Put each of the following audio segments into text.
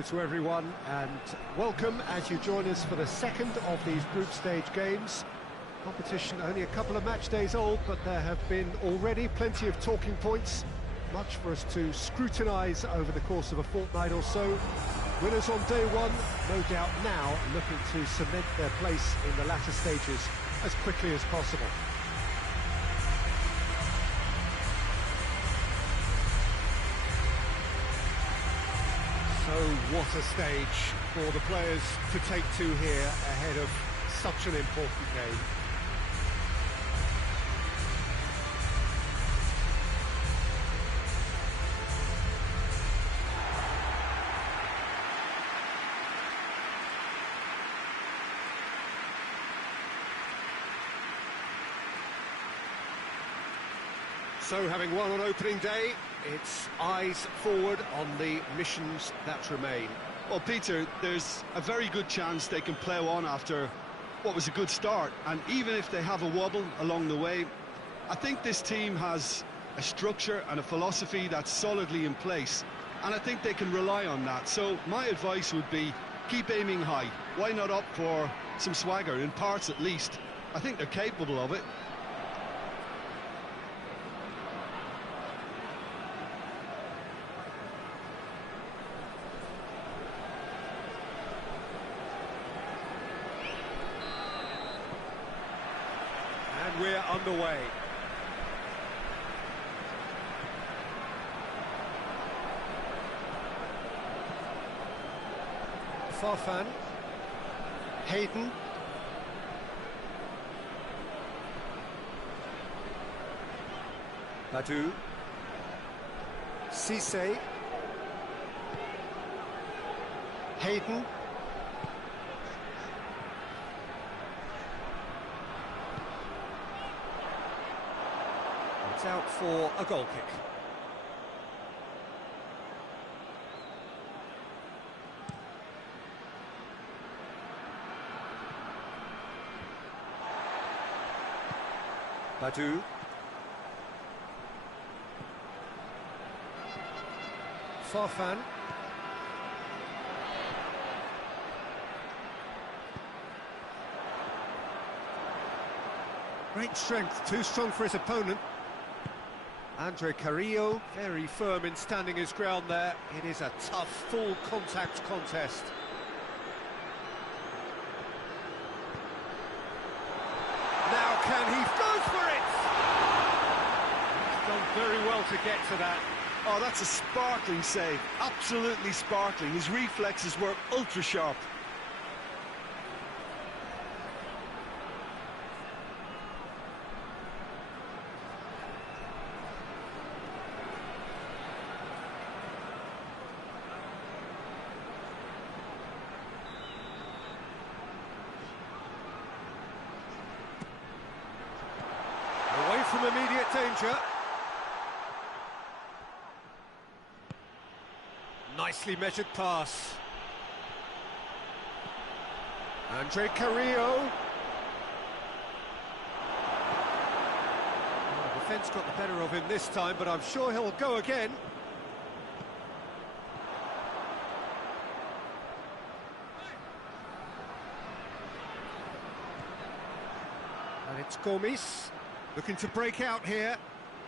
hello to everyone and welcome as you join us for the second of these group stage games. Competition only a couple of match days old, but there have been already plenty of talking points, much for us to scrutinise over the course of a fortnight or so. Winners on day one, no doubt now looking to cement their place in the latter stages as quickly as possible. So what a stage for the players to take to here ahead of such an important game. So, having won on opening day, it's eyes forward on the missions that remain. Well, Peter, there's a very good chance they can plough on after what was a good start. And even if they have a wobble along the way, I think this team has a structure and a philosophy that's solidly in place. And I think they can rely on that. So my advice would be, keep aiming high. Why not opt for some swagger, in parts at least? I think they're capable of it. And we're underway. Farfan. Hayden. Badu. Cisse. Hayden. It's out for a goal kick. Badu. Farfan. Great strength, too strong for his opponent. Andre Carrillo, very firm in standing his ground there. It is a tough, full contact contest. Now can he go for it? He's done very well to get to that. Oh, that's a sparkling save. Absolutely sparkling. His reflexes were ultra sharp. Away from immediate danger. Nicely measured pass. Andre Carrillo. Well, the defence got the better of him this time, but I'm sure he'll go again. And it's Gomis. Looking to break out here,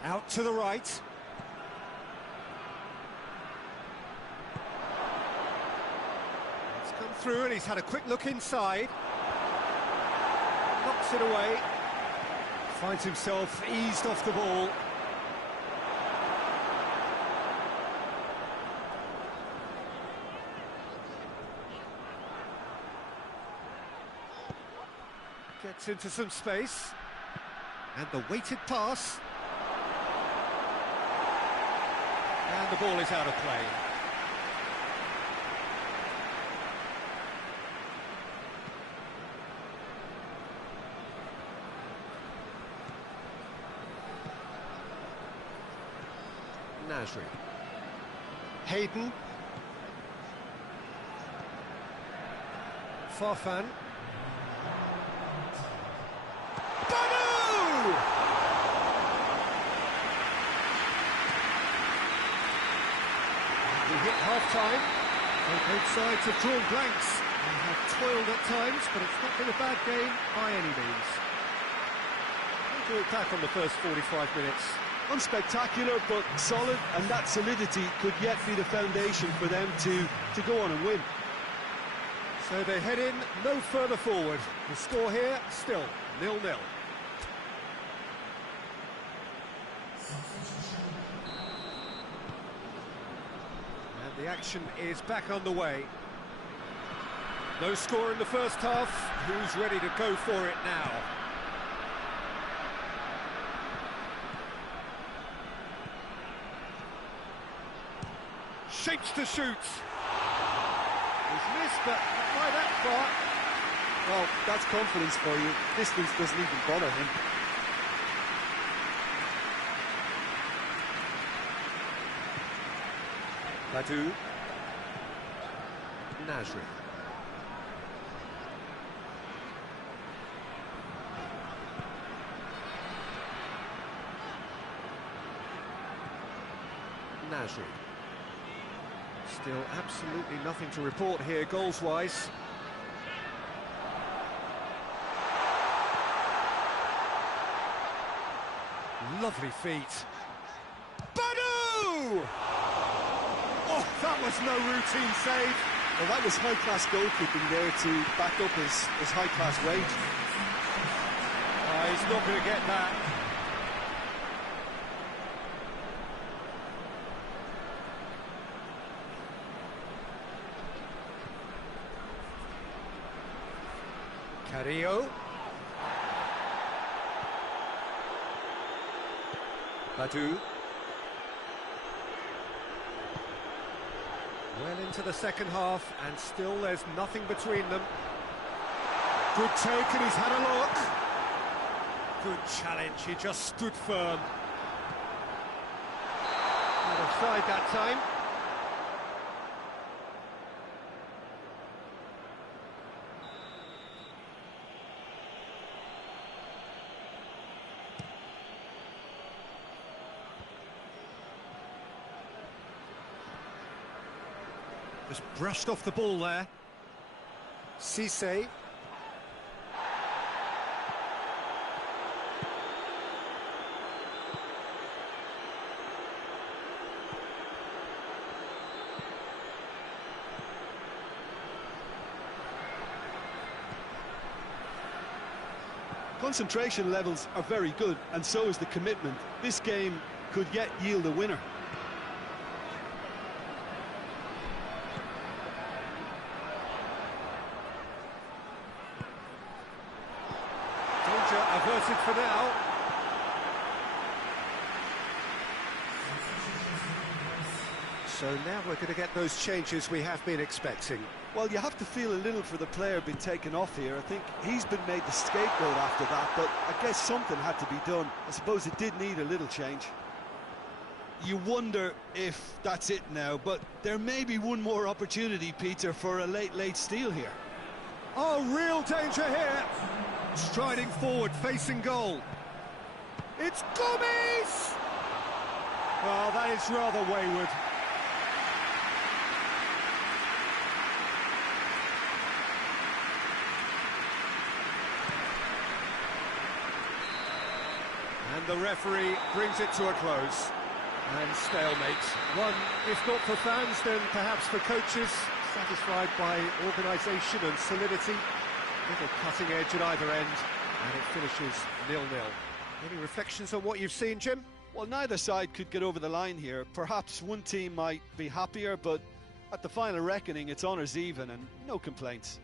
out to the right. It's come through and he's had a quick look inside. Knocks it away. Finds himself eased off the ball. Gets into some space. And the weighted pass. And the ball is out of play. Nasri. Hayden. Farfan. We hit half-time. Both sides have drawn blanks. They have toiled at times, but it's not been a bad game by any means. How do you look back on the first 45 minutes? Unspectacular, but solid, and that solidity could yet be the foundation for them to go on and win. So they head in no further forward. The score here, still 0-0. And the action is back underway. No score in the first half. Who's ready to go for it now? Shapes to shoot. He's missed, but not by that far. Well, that's confidence for you. Distance doesn't even bother him. Badu. Nasri. Nasri. Still absolutely nothing to report here, goals-wise. Lovely feet. Badu! Oh, that was no routine save. Well, that was high-class goalkeeping there to back up his high-class wage. He's not going to get that. Carrillo. Badu. Well into the second half, and still there's nothing between them. Good take, and he's had a look. Good challenge, he just stood firm. Not offside that time. Just brushed off the ball there. Cisse. Concentration levels are very good, and so is the commitment. This game could yet yield a winner. Averted for now. So now we're going to get those changes we have been expecting. Well, you have to feel a little for the player being taken off here. I think he's been made the scapegoat after that, but I guess something had to be done. I suppose it did need a little change. You wonder if that's it now, but there may be one more opportunity, Peter, for a late steal here. Oh, real danger here. Striding forward, facing goal. It's Gomez! Well, that is rather wayward. And the referee brings it to a close. And stalemate. One, if not for fans, then perhaps for coaches, satisfied by organisation and solidity. Little cutting edge at either end, and it finishes 0-0. Any reflections on what you've seen, Jim? Well, neither side could get over the line here. Perhaps one team might be happier, but at the final reckoning, it's honours even and no complaints.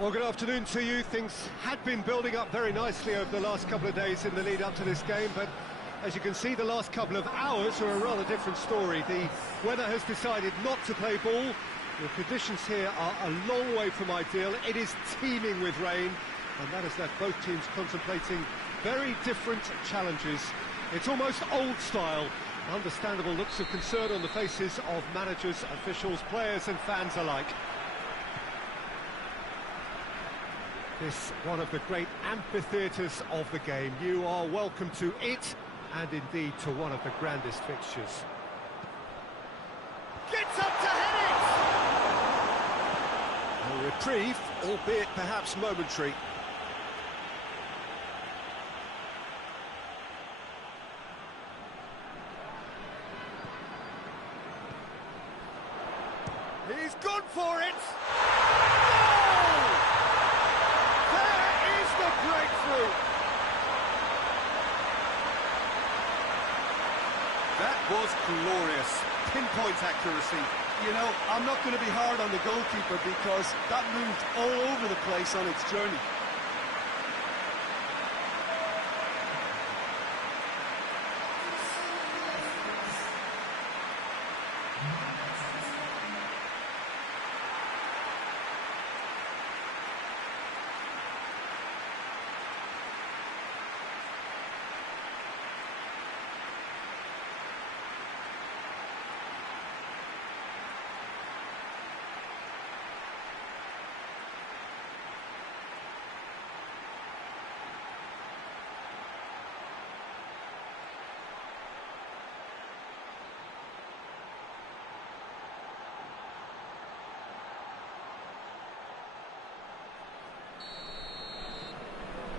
Well, good afternoon to you. Things had been building up very nicely over the last couple of days in the lead up to this game, but as you can see, the last couple of hours are a rather different story. The weather has decided not to play ball. The conditions here are a long way from ideal. It is teeming with rain, and that has left both teams contemplating very different challenges. It's almost old style. Understandable looks of concern on the faces of managers, officials, players and fans alike. This one of the great amphitheatres of the game. You are welcome to it, and indeed to one of the grandest fixtures. Gets up to head it! A reprieve, albeit perhaps momentary. He's gone for it! Goal! There is the breakthrough! That was glorious. Pinpoint accuracy. You know, I'm not going to be hard on the goalkeeper because that moved all over the place on its journey.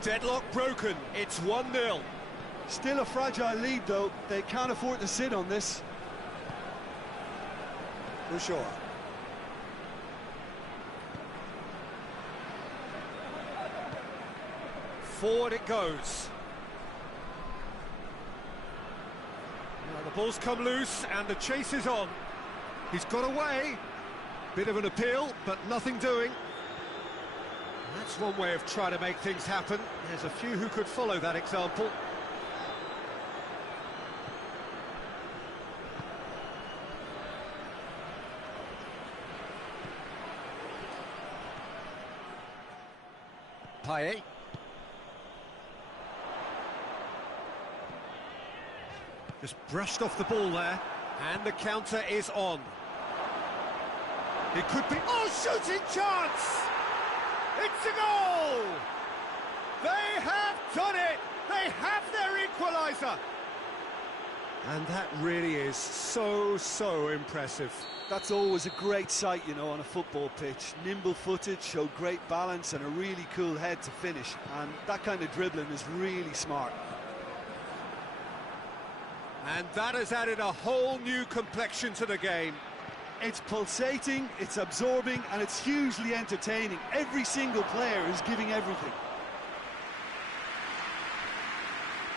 Deadlock broken, it's 1-0. Still a fragile lead, though. They can't afford to sit on this. For sure. Forward it goes. Now the ball's come loose and the chase is on. He's got away. Bit of an appeal, but nothing doing. That's one way of trying to make things happen. There's a few who could follow that example. Payet. Just brushed off the ball there. And the counter is on. It could be... Oh, shooting chance! It's a goal! They have done it! They have their equaliser! And that really is so impressive. That's always a great sight, you know, on a football pitch. Nimble-footed, show great balance and a really cool head to finish. And that kind of dribbling is really smart. And that has added a whole new complexion to the game. It's pulsating, it's absorbing, and it's hugely entertaining. Every single player is giving everything.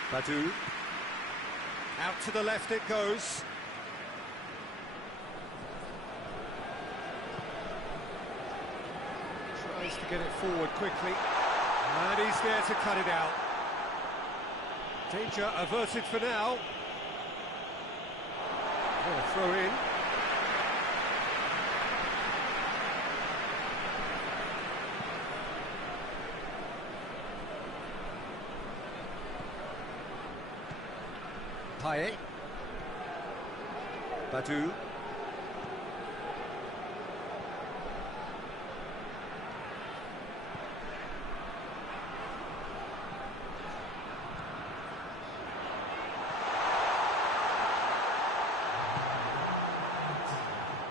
Badu. Out to the left it goes. Tries to get it forward quickly. And he's there to cut it out. Danger averted for now. What a throw in. Payet. Badu.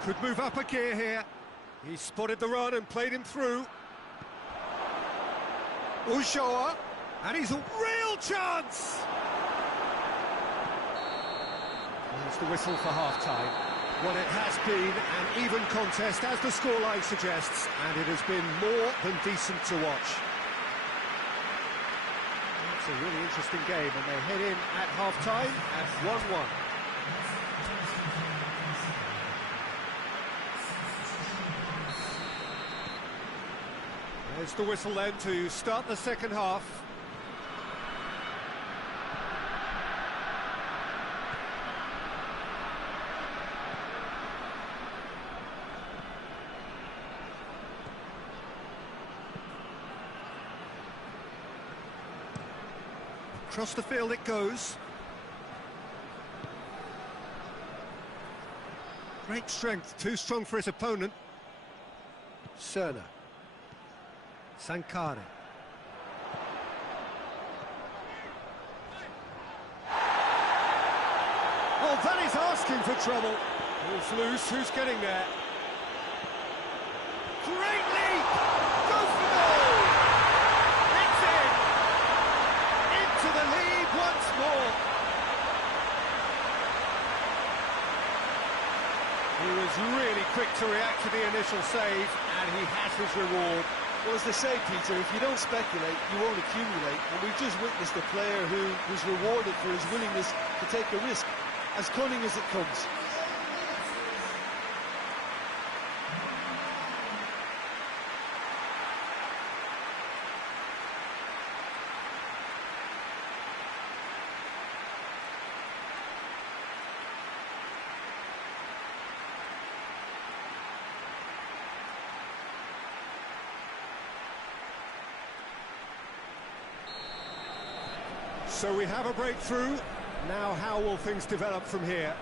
Could move up a gear here. He spotted the run and played him through. Ulloa, and he's a real chance! There's the whistle for half-time. Well, it has been an even contest, as the scoreline suggests, and it has been more than decent to watch. It's a really interesting game, and they head in at half-time at 1-1. There's the whistle then to start the second half. Across the field it goes. Great strength, too strong for his opponent. Cerna. Sankare. Oh, that is asking for trouble. Ball's loose, who's getting there? Great leap! Go for goal! It's in! Into the lead once more. He was really quick to react to the initial save, and he has his reward. Well, as they say, Peter, if you don't speculate, you won't accumulate. And we've just witnessed a player who was rewarded for his willingness to take a risk, as cunning as it comes. So we have a breakthrough. Now how will things develop from here?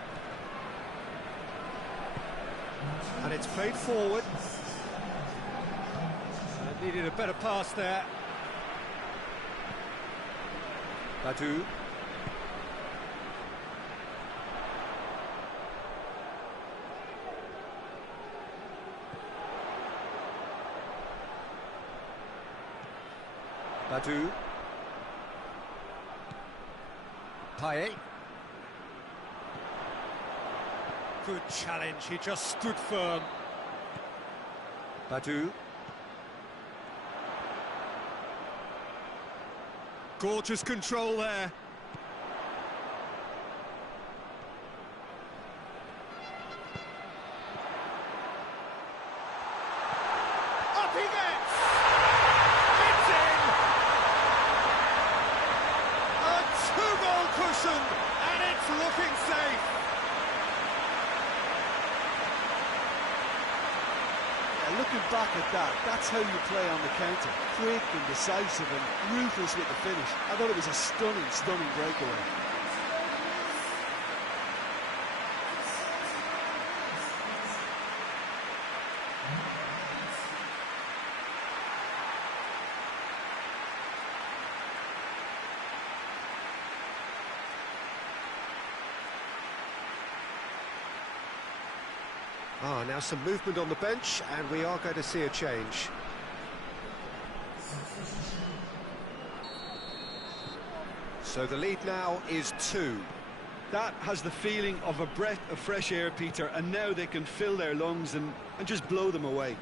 And it's played forward. Needed a better pass there. Badu. Badu. Payet. Good challenge, he just stood firm. Badu. Gorgeous control there. Up he gets! It's in! A two-goal cushion, and it's looking safe. Yeah, looking back at that, that's how you play on the counter. Quick and decisive and ruthless with the finish. I thought it was a stunning, stunning breakaway. Now some movement on the bench, and we are going to see a change. So the lead now is 2. That has the feeling of a breath of fresh air, Peter, and now they can fill their lungs and just blow them away.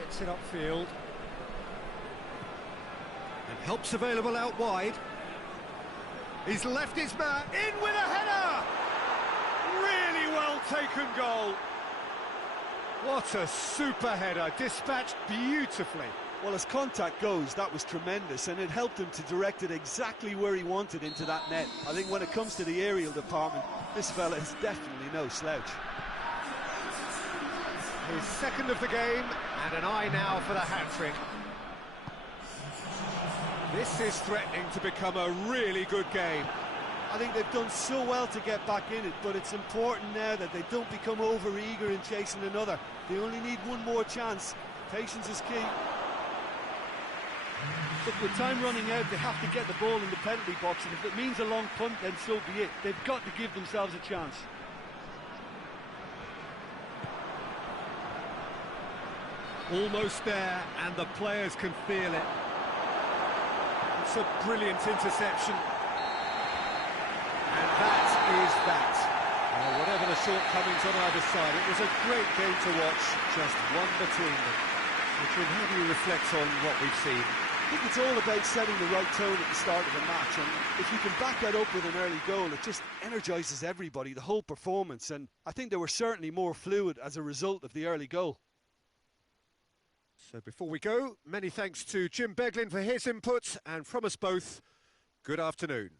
Gets it upfield. And help's available out wide. He's left his man in with a header! Really well taken goal. What a super header, dispatched beautifully. Well, as contact goes, that was tremendous, and it helped him to direct it exactly where he wanted into that net. I think when it comes to the aerial department, this fella is definitely no slouch. His second of the game, and an eye now for the hat-trick. This is threatening to become a really good game. I think they've done so well to get back in it, but it's important now that they don't become over-eager in chasing another. They only need one more chance. Patience is key. Look, with time running out, they have to get the ball in the penalty box, and if it means a long punt, then so be it. They've got to give themselves a chance. Almost there, and the players can feel it. It's a brilliant interception. And that is that. Whatever the shortcomings on either side, it was a great game to watch, just one between them. How do you reflect on what we've seen? I think it's all about setting the right tone at the start of a match, and if you can back that up with an early goal, it just energises everybody, the whole performance, and I think they were certainly more fluid as a result of the early goal. So before we go, many thanks to Jim Beglin for his input, and from us both, good afternoon.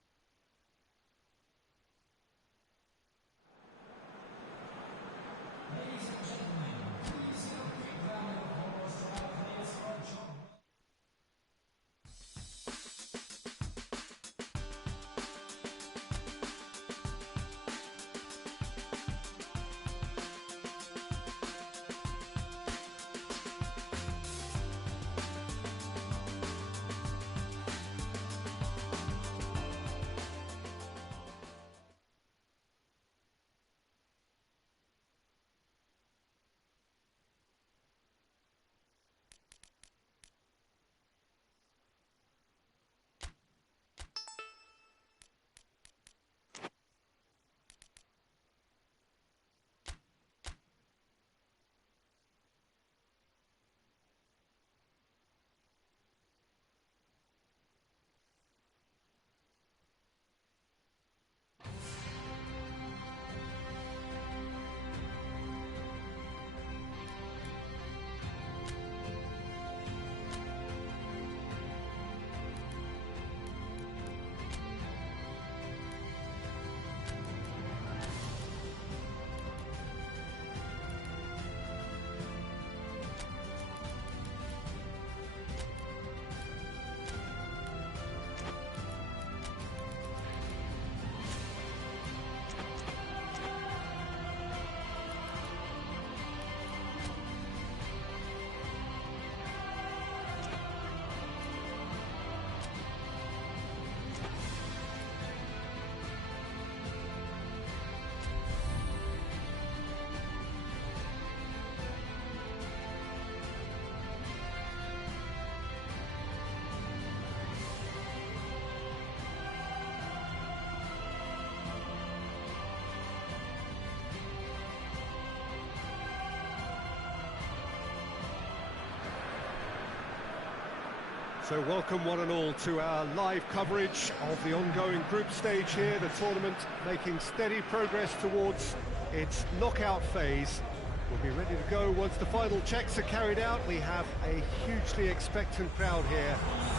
So welcome one and all to our live coverage of the ongoing group stage here, the tournament making steady progress towards its knockout phase. We'll be ready to go once the final checks are carried out. We have a hugely expectant crowd here.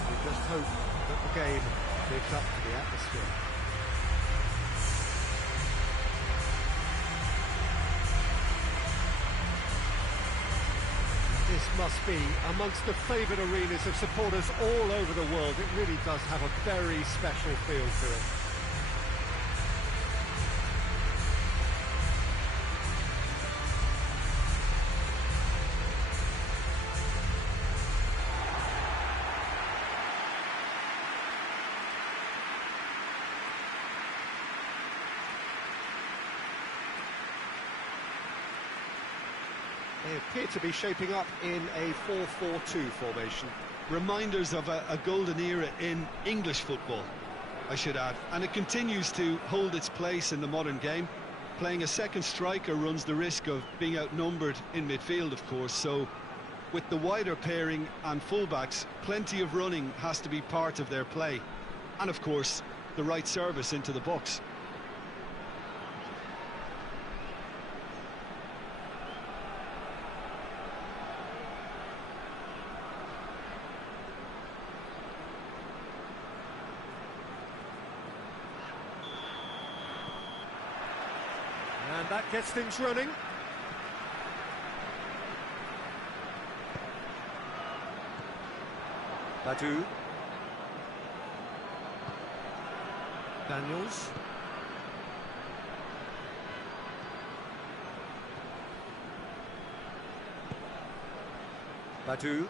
We just hope that the game lives up to the atmosphere. This must be amongst the favoured arenas of supporters all over the world. It really does have a very special feel to it. They appear to be shaping up in a 4-4-2 formation. Reminders of a golden era in English football, I should add. And it continues to hold its place in the modern game. Playing a second striker runs the risk of being outnumbered in midfield, of course, so with the wider pairing and fullbacks, plenty of running has to be part of their play. And of course, the right service into the box. And that gets things running. Badu. Daniels. Badu.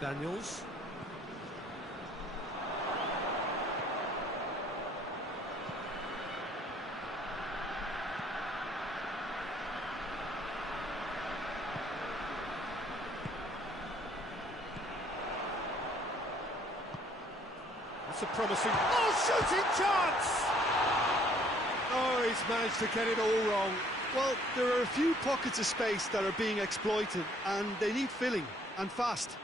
Daniels. That's a promising... Oh, shooting chance! Oh, he's managed to get it all wrong. Well, there are a few pockets of space that are being exploited, and they need filling, and fast.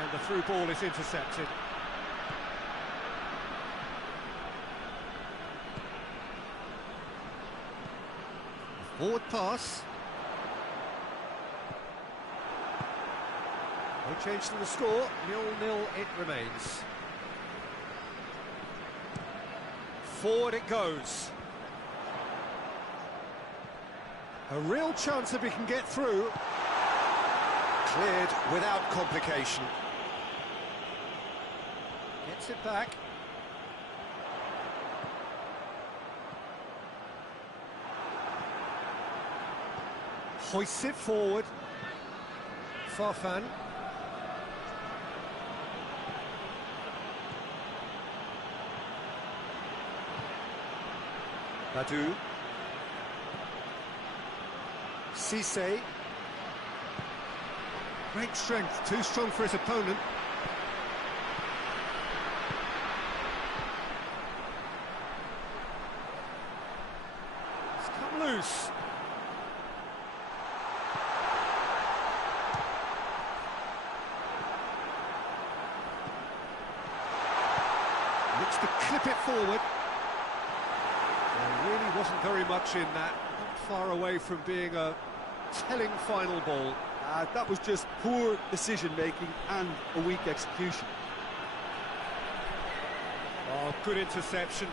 And the through ball is intercepted. Forward pass. No change to the score, 0-0 it remains. Forward it goes. A real chance if he can get through. Cleared without complication. Gets it back. Hoists it forward. Farfan. Badu. Cisse. Great strength, too strong for his opponent. It's come loose. Looks to clip it forward. There really wasn't very much in that. Not far away from being a telling final ball. That was just poor decision-making and a weak execution. Oh, good interception.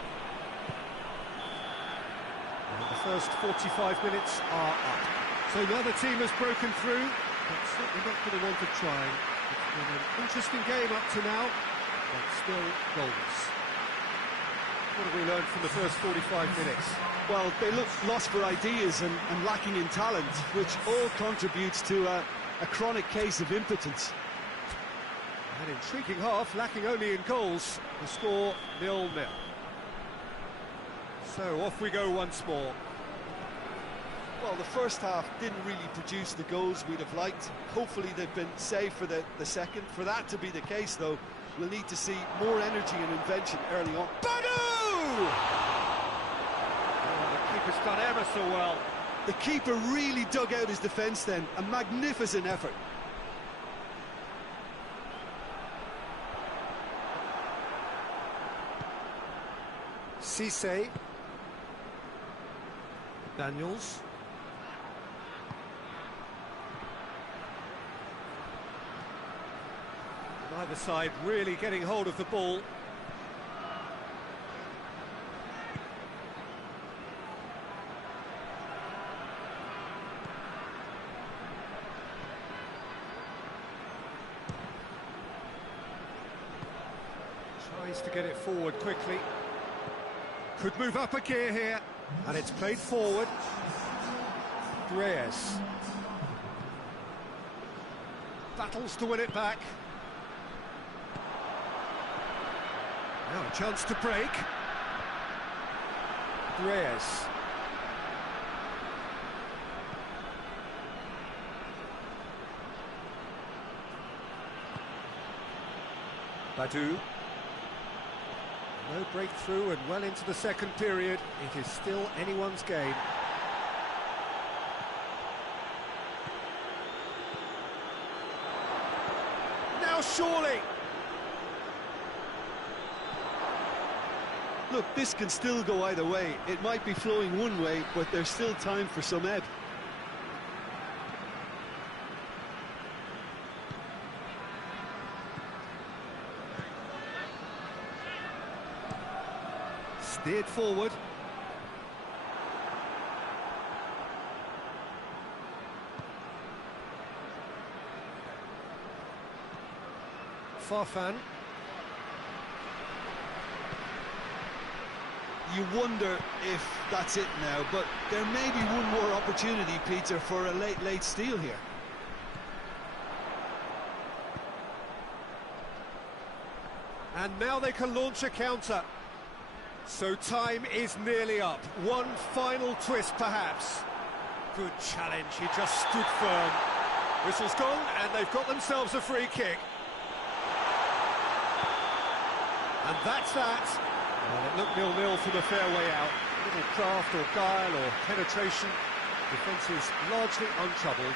And the first 45 minutes are up. So now the team has broken through, but certainly not for the want of trying. It's been an interesting game up to now, but still goals. What have we learned from the first 45 minutes? Well, they look lost for ideas and lacking in talent, which all contributes to a chronic case of impotence. An intriguing half, lacking only in goals. The score 0-0. So off we go once more. Well, the first half didn't really produce the goals we'd have liked. Hopefully they've been saved for the second. For that to be the case, though, we'll need to see more energy and invention early on. Badu! The keeper's done ever so well. The keeper really dug out his defence then. A magnificent effort. Cisse. Daniels. Either side really getting hold of the ball. Tries to get it forward quickly. Could move up a gear here. And it's played forward. Reyes. Battles to win it back. Now a chance to break. Reyes. Badu. No breakthrough and well into the second period. It is still anyone's game. Now surely. Look, this can still go either way. It might be flowing one way, but there's still time for some ebb. Steered forward. Farfan. You wonder if that's it now, but there may be one more opportunity, Peter, for a late steal here. And now they can launch a counter. So time is nearly up. One final twist, perhaps. Good challenge, he just stood firm. Whistle's gone, and they've got themselves a free kick. And that's that. Well, it looked 0-0 from a fair way out. Little craft or guile or penetration. Defence is largely untroubled.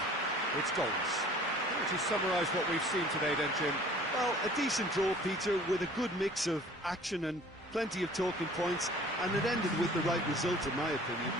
It's goals. How would you summarise what we've seen today then, Jim? Well, a decent draw, Peter, with a good mix of action and plenty of talking points, and it ended with the right result, in my opinion.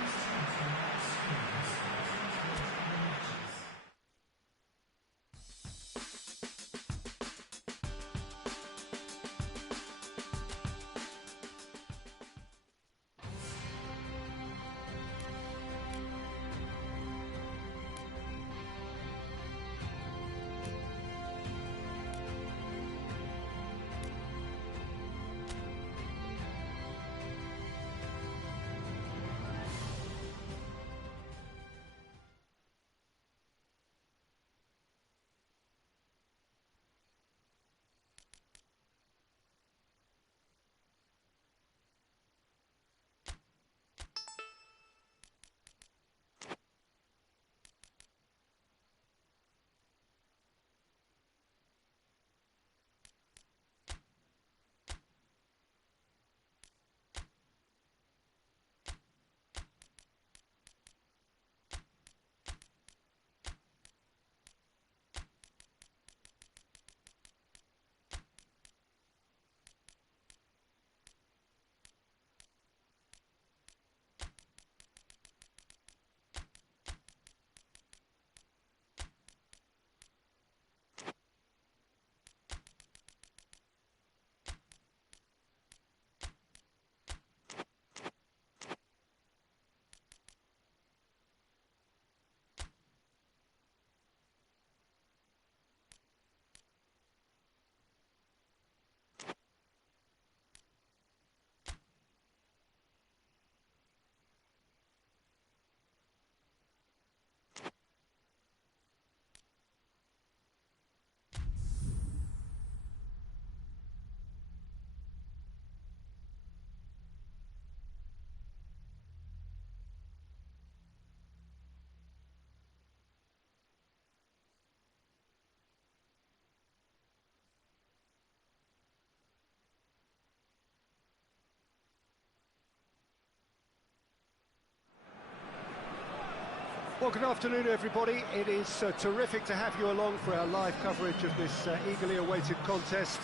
Well, good afternoon, everybody. It is terrific to have you along for our live coverage of this eagerly awaited contest.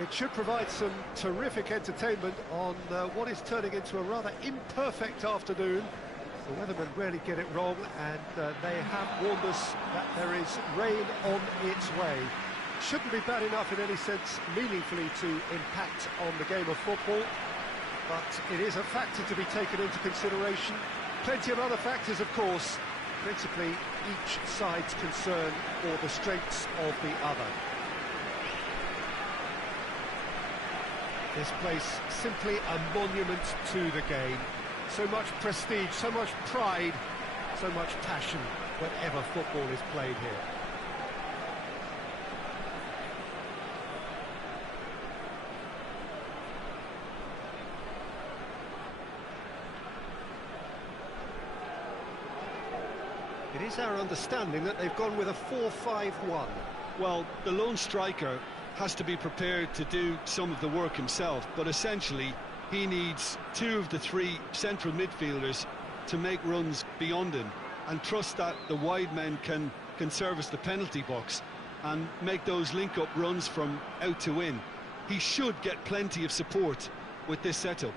It should provide some terrific entertainment on what is turning into a rather imperfect afternoon. The weathermen rarely get it wrong, and they have warned us that there is rain on its way. Shouldn't be bad enough in any sense meaningfully to impact on the game of football, but it is a factor to be taken into consideration. Plenty of other factors, of course. Principally each side's concern or the strengths of the other. This place simply a monument to the game. So much prestige, so much pride, so much passion whenever football is played here. It is our understanding that they've gone with a 4-5-1. Well, the lone striker has to be prepared to do some of the work himself, but essentially he needs two of the three central midfielders to make runs beyond him and trust that the wide men can service the penalty box and make those link-up runs from out to in. He should get plenty of support with this setup.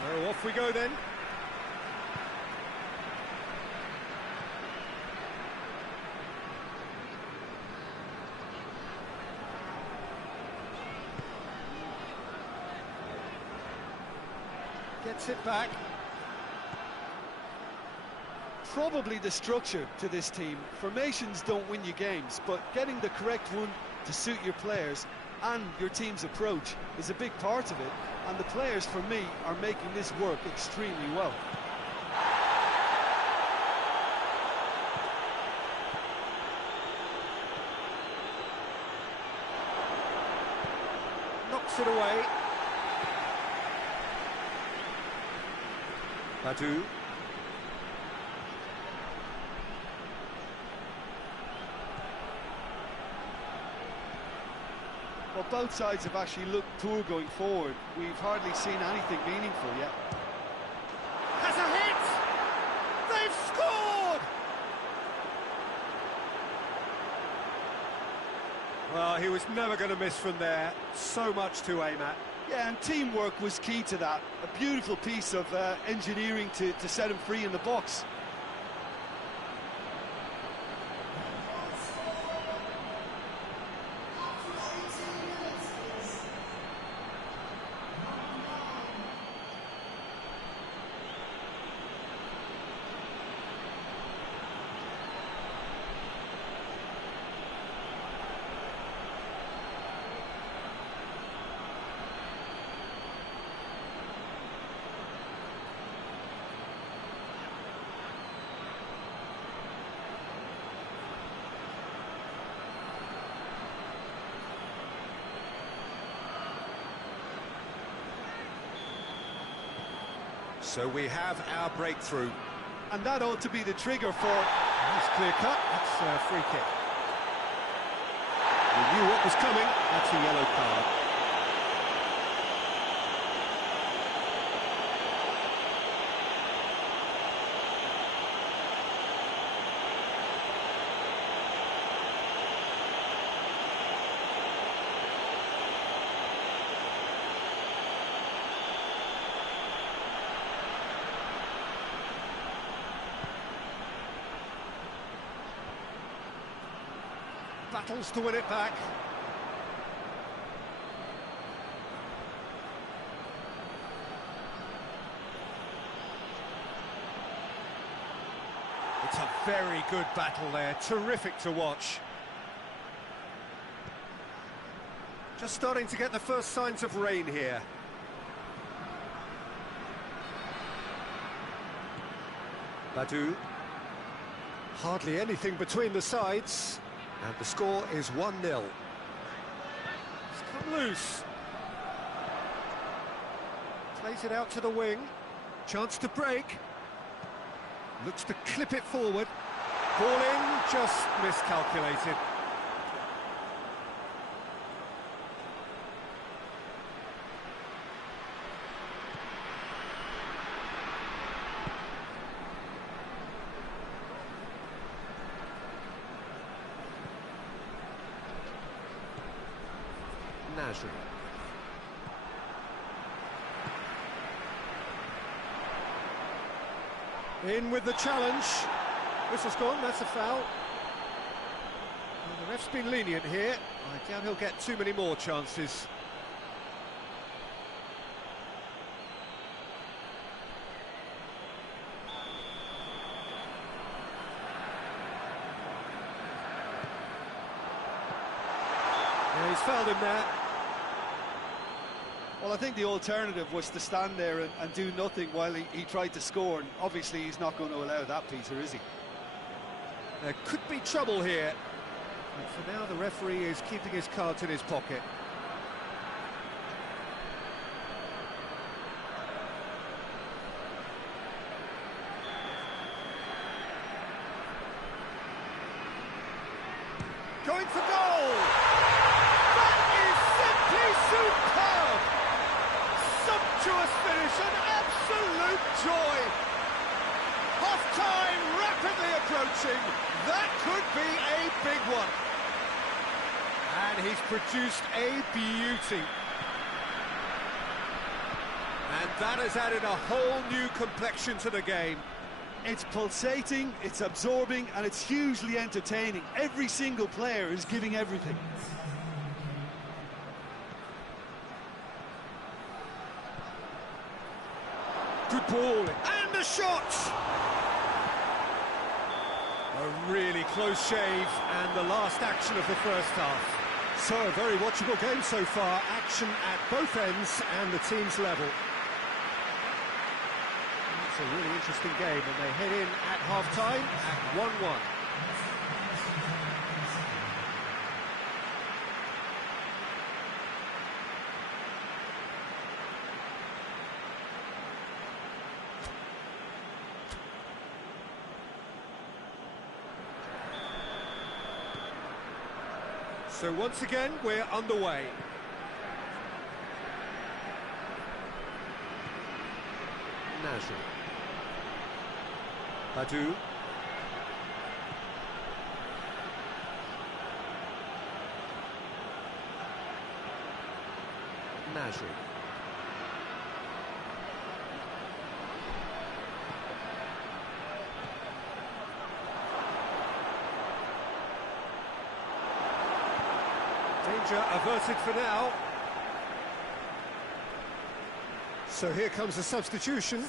So off we go then. Gets it back. Probably the structure to this team. Formations don't win you games, but getting the correct one to suit your players and your team's approach is a big part of it, and the players, for me, are making this work extremely well. it away. Badu. Well, both sides have actually looked poor going forward. We've hardly seen anything meaningful yet. Has a hit! They've scored! Well, he was never going to miss from there. So much to aim at. Yeah, and teamwork was key to that. A beautiful piece of engineering to set him free in the box. So we have our breakthrough. And that ought to be the trigger for... That's clear cut, that's a free kick. We knew what was coming, that's a yellow card. Battles to win it back. It's a very good battle there, terrific to watch. Just starting to get the first signs of rain here. Badu. Hardly anything between the sides. And the score is 1-0. It's come loose. Plays it out to the wing. Chance to break. Looks to clip it forward. Ball in, just miscalculated. In with the challenge. Whistle's gone, that's a foul. Well, the ref's been lenient here. I doubt he'll get too many more chances. Yeah, he's fouled him there. Well, I think the alternative was to stand there and do nothing while he tried to score. And obviously, he's not going to allow that, Peter, is he? There could be trouble here. And for now, the referee is keeping his cards in his pocket. Going for goal! That is simply superb! Sumptuous finish, an absolute joy! Half-time rapidly approaching. That could be a big one. And he's produced a beauty. And that has added a whole new complexion to the game. It's pulsating, it's absorbing, and it's hugely entertaining. Every single player is giving everything. Good ball, and a shot! A really close shave, and the last action of the first half. So, a very watchable game so far. Action at both ends and the team's level. It's a really interesting game, and they head in at half-time at 1-1. So once again, we're underway. Nasri. Badu. Nasri. Danger averted for now. So here comes a substitution.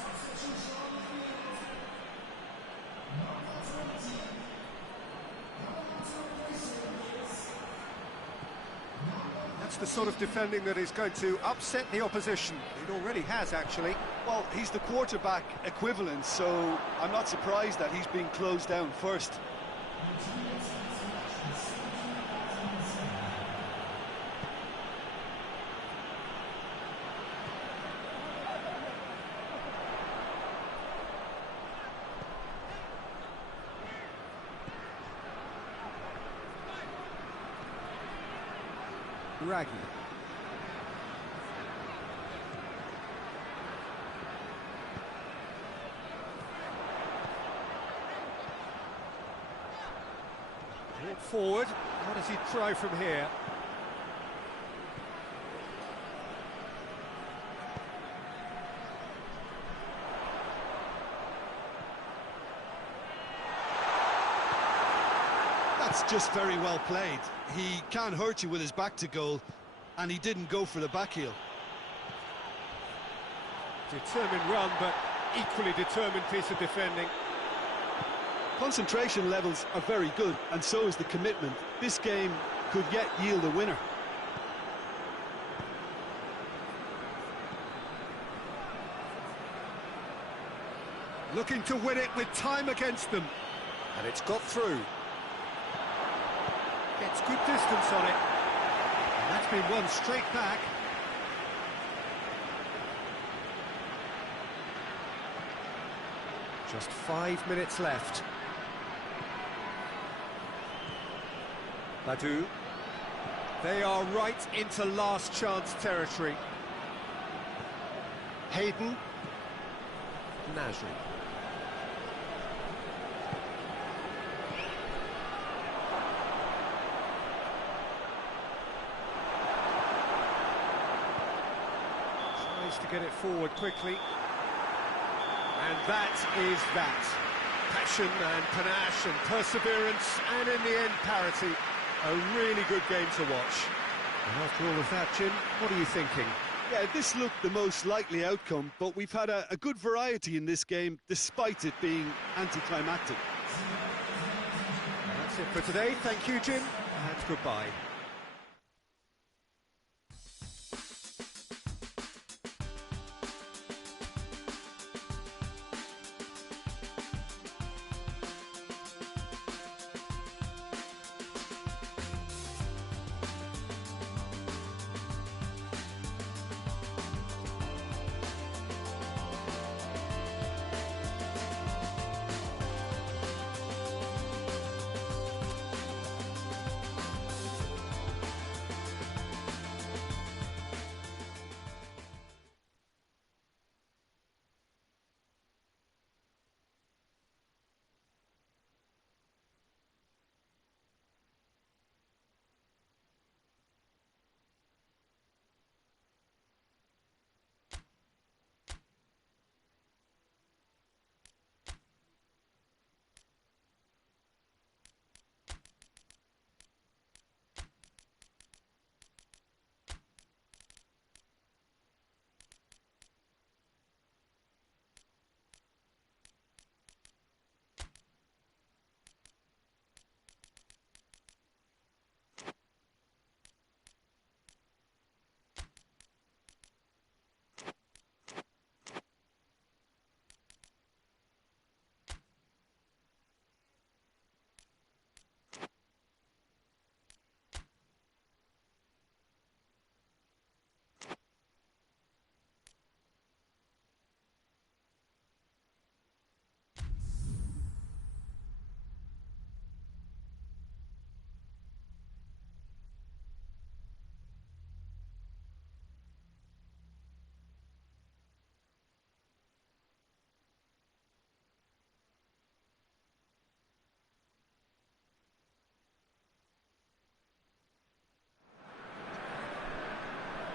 That's the sort of defending that is going to upset the opposition. It already has, actually. Well, he's the quarterback equivalent, so I'm not surprised that he's being closed down first. Raggi. Walk forward. What does he try from here? That's just very well played. He can't hurt you with his back to goal, and he didn't go for the back heel. Determined run, but equally determined piece of defending. Concentration levels are very good, and so is the commitment. This game could yet yield a winner. Looking to win it with time against them. And it's got through. Gets good distance on it. And that's been won straight back. Just 5 minutes left. Badu. They are right into last chance territory. Hayden. Nasri. Tries to get it forward quickly. And that is that. Passion and panache and perseverance, and in the end, parity. A really good game to watch. And after all of that, Jim, what are you thinking? Yeah, this looked the most likely outcome, but we've had a good variety in this game, despite it being anticlimactic. That's it for today. Thank you, Jim, and goodbye.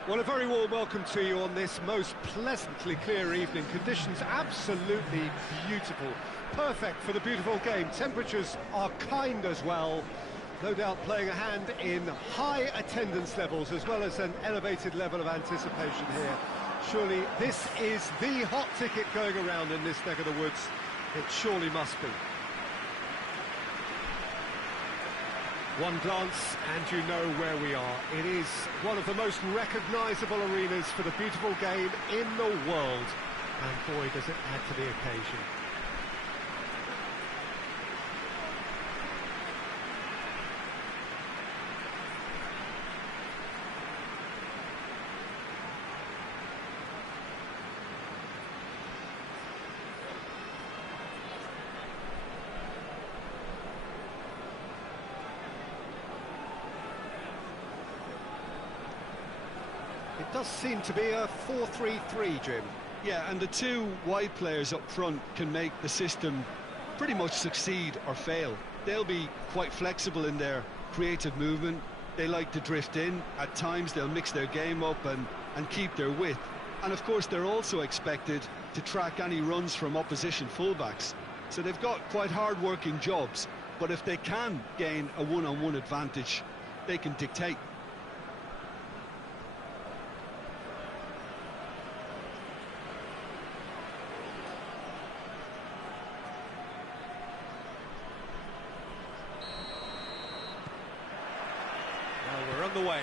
Well, a very warm welcome to you on this most pleasantly clear evening. Conditions absolutely beautiful. Perfect for the beautiful game. Temperatures are kind as well. No doubt playing a hand in high attendance levels as well as an elevated level of anticipation here. Surely this is the hot ticket going around in this neck of the woods. It surely must be. One glance and you know where we are. It is one of the most recognisable arenas for the beautiful game in the world. And boy, does it add to the occasion. It does seem to be a 4-3-3, Jim. Yeah, and the two wide players up front can make the system pretty much succeed or fail. They'll be quite flexible in their creative movement. They like to drift in. At times they'll mix their game up and keep their width. And of course they're also expected to track any runs from opposition fullbacks. So they've got quite hard-working jobs, but if they can gain a one-on-one advantage, they can dictate. We're on the way.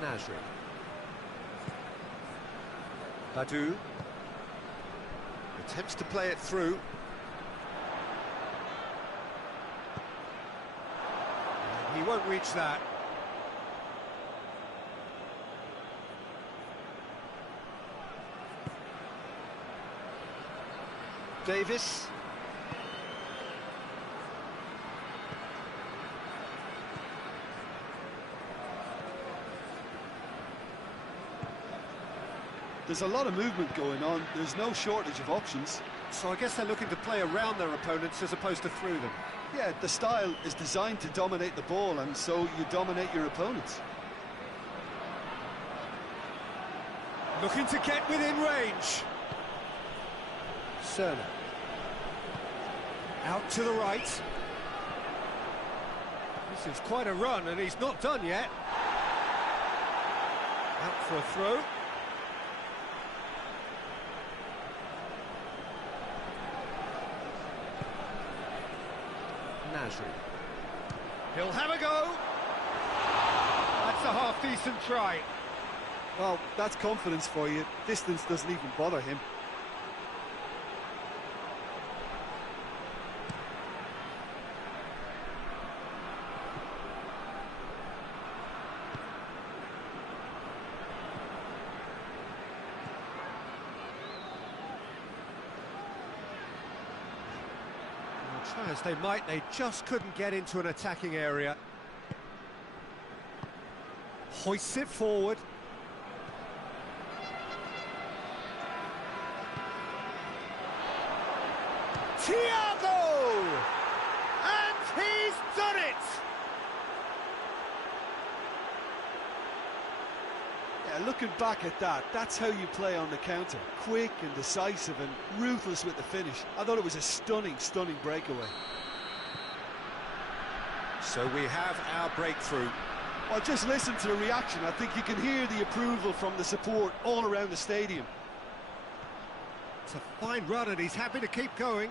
Nasri. Badu. Attempts to play it through. He won't reach that. Davis. There's a lot of movement going on. There's no shortage of options. So I guess they're looking to play around their opponents as opposed to through them. Yeah, the style is designed to dominate the ball, and so you dominate your opponents. Looking to get within range. Cerner. Out to the right. This is quite a run, and he's not done yet. Out for a throw. Nasri. He'll have a go. That's a half-decent try. Well, that's confidence for you. Distance doesn't even bother him. Try as they might, they just couldn't get into an attacking area. Hoists it forward. Thiago! And he's done it! Yeah, looking back at that, that's how you play on the counter. Quick and decisive and ruthless with the finish. I thought it was a stunning, stunning breakaway. So we have our breakthrough. Well, just listen to the reaction. I think you can hear the approval from the support all around the stadium. It's a fine run and he's happy to keep going.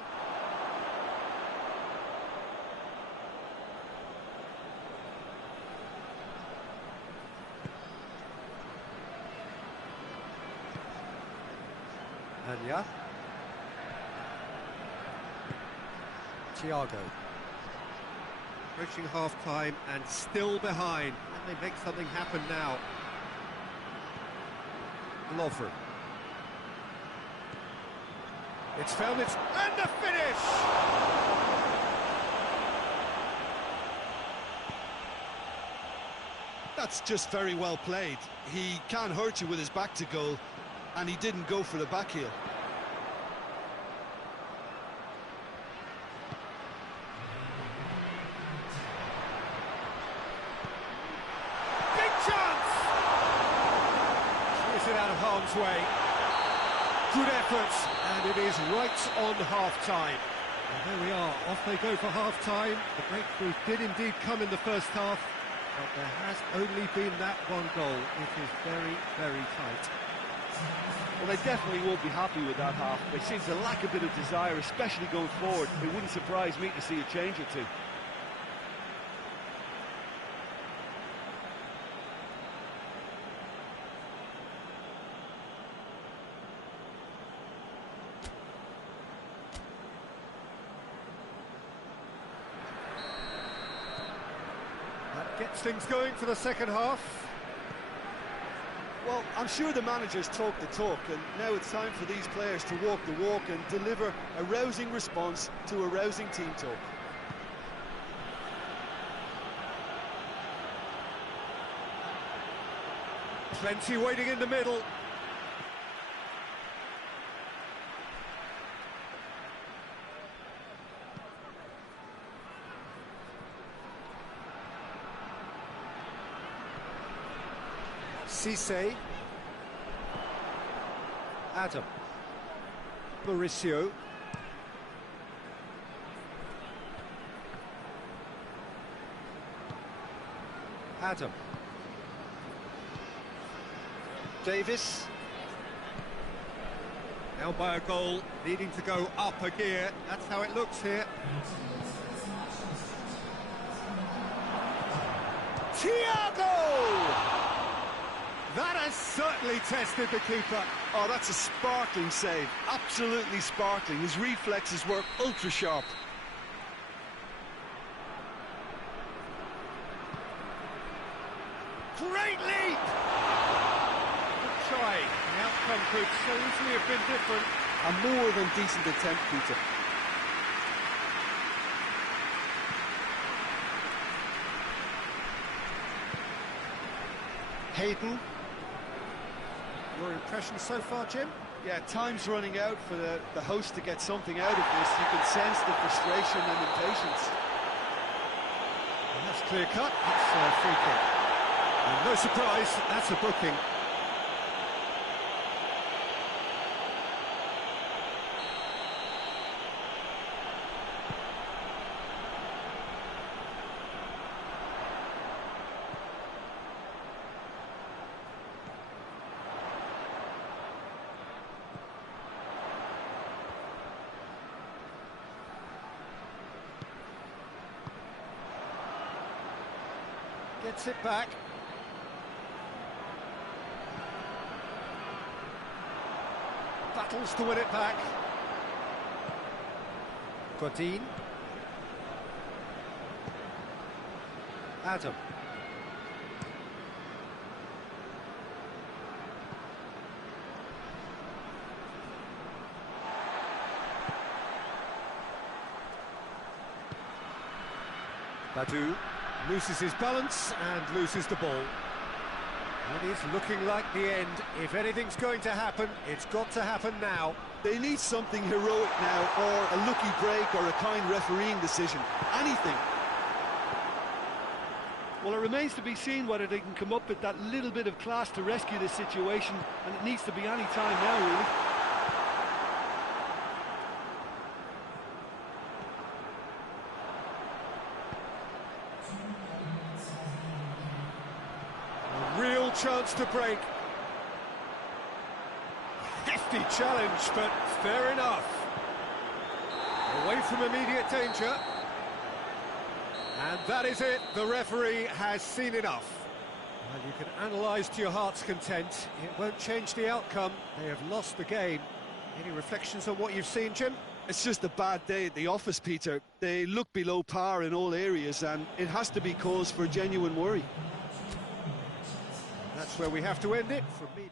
Anya. Thiago. Approaching half-time and still behind. Can they make something happen now? Lovren. It's found its... and the finish! That's just very well played. He can't hurt you with his back to goal, and he didn't go for the back heel. its way. Good effort, and it is right on half-time. And there we are, off they go for half-time. The breakthrough did indeed come in the first half, but there has only been that one goal. It is very, very tight. Well, they definitely won't be happy with that half. They seem to lack a bit of desire, especially going forward. It wouldn't surprise me to see a change or two. That gets things going for the second half. Well, I'm sure the managers talk the talk, and now it's time for these players to walk the walk and deliver a rousing response to a rousing team talk. Plenty waiting in the middle. Cisse, Adam, Mauricio, Adam, Davis, now by a goal, needing to go up a gear, that's how it looks here. Thiago! That has certainly tested the keeper. Oh, that's a sparkling save. Absolutely sparkling. His reflexes work ultra sharp. Great leap! Good try. The outcome could so easily have been different. A more than decent attempt, Peter. Hayden. Your impressions so far, Jim? Yeah, time's running out for the host to get something out of this. You can sense the frustration and impatience. And that's clear cut. That's a free kick. And no surprise, that's a booking. Gets it back. Battles to win it back. Godin. Adam. Badu loses his balance and loses the ball. It is looking like the end. If anything's going to happen, it's got to happen now. They need something heroic now, or a lucky break, or a kind refereeing decision. Anything. Well, it remains to be seen whether they can come up with that little bit of class to rescue this situation, and it needs to be any time now, really. Chance to break. Hefty challenge, but fair enough. Away from immediate danger. And that is it. The referee has seen enough. Well, you can analyse to your heart's content. It won't change the outcome. They have lost the game. Any reflections on what you've seen, Jim? It's just a bad day at the office, Peter. They look below par in all areas, and it has to be cause for genuine worry. That's where we have to end it. From me.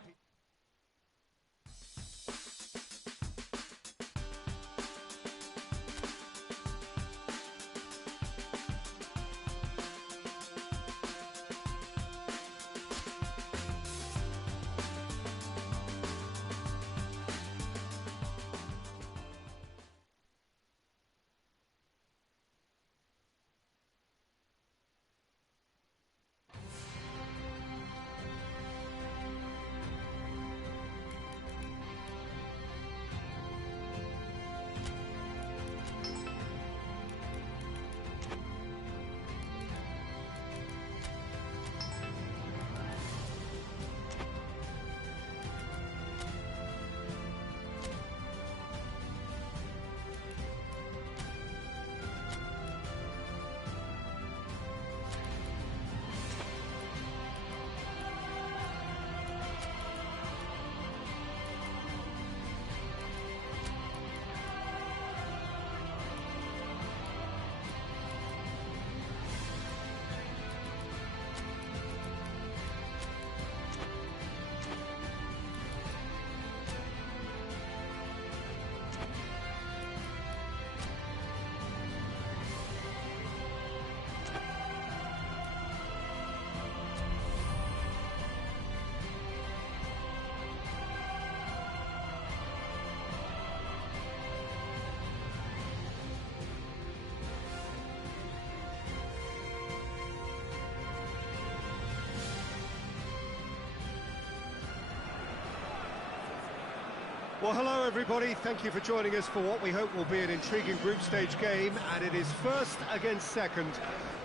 Well, hello everybody, thank you for joining us for what we hope will be an intriguing group stage game, and it is first against second.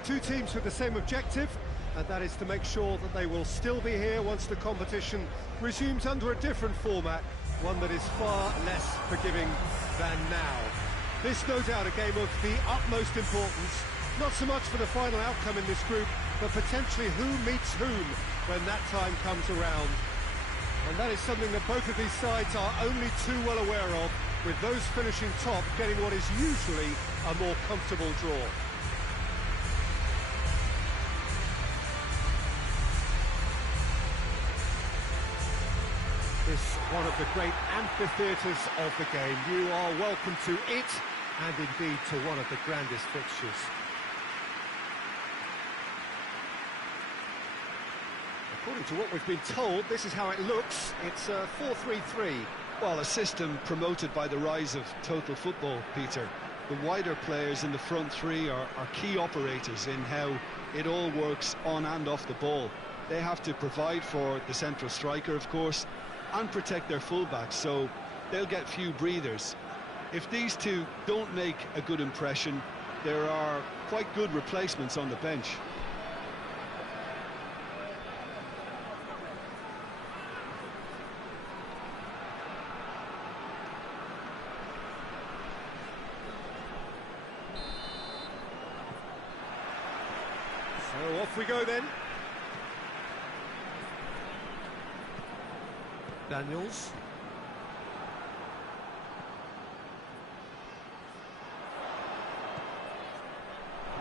Two teams with the same objective, and that is to make sure that they will still be here once the competition resumes under a different format, one that is far less forgiving than now. This, no doubt, a game of the utmost importance, not so much for the final outcome in this group, but potentially who meets whom when that time comes around. And that is something that both of these sides are only too well aware of, with those finishing top getting what is usually a more comfortable draw. This one of the great amphitheatres of the game. You are welcome to it, and indeed to one of the grandest fixtures. According to what we've been told, this is how it looks. It's 4-3-3. Well, a system promoted by the rise of total football, Peter. The wider players in the front three are key operators in how it all works on and off the ball. They have to provide for the central striker, of course, and protect their fullbacks, so they'll get few breathers. If these two don't make a good impression, there are quite good replacements on the bench. So off we go then. Daniels.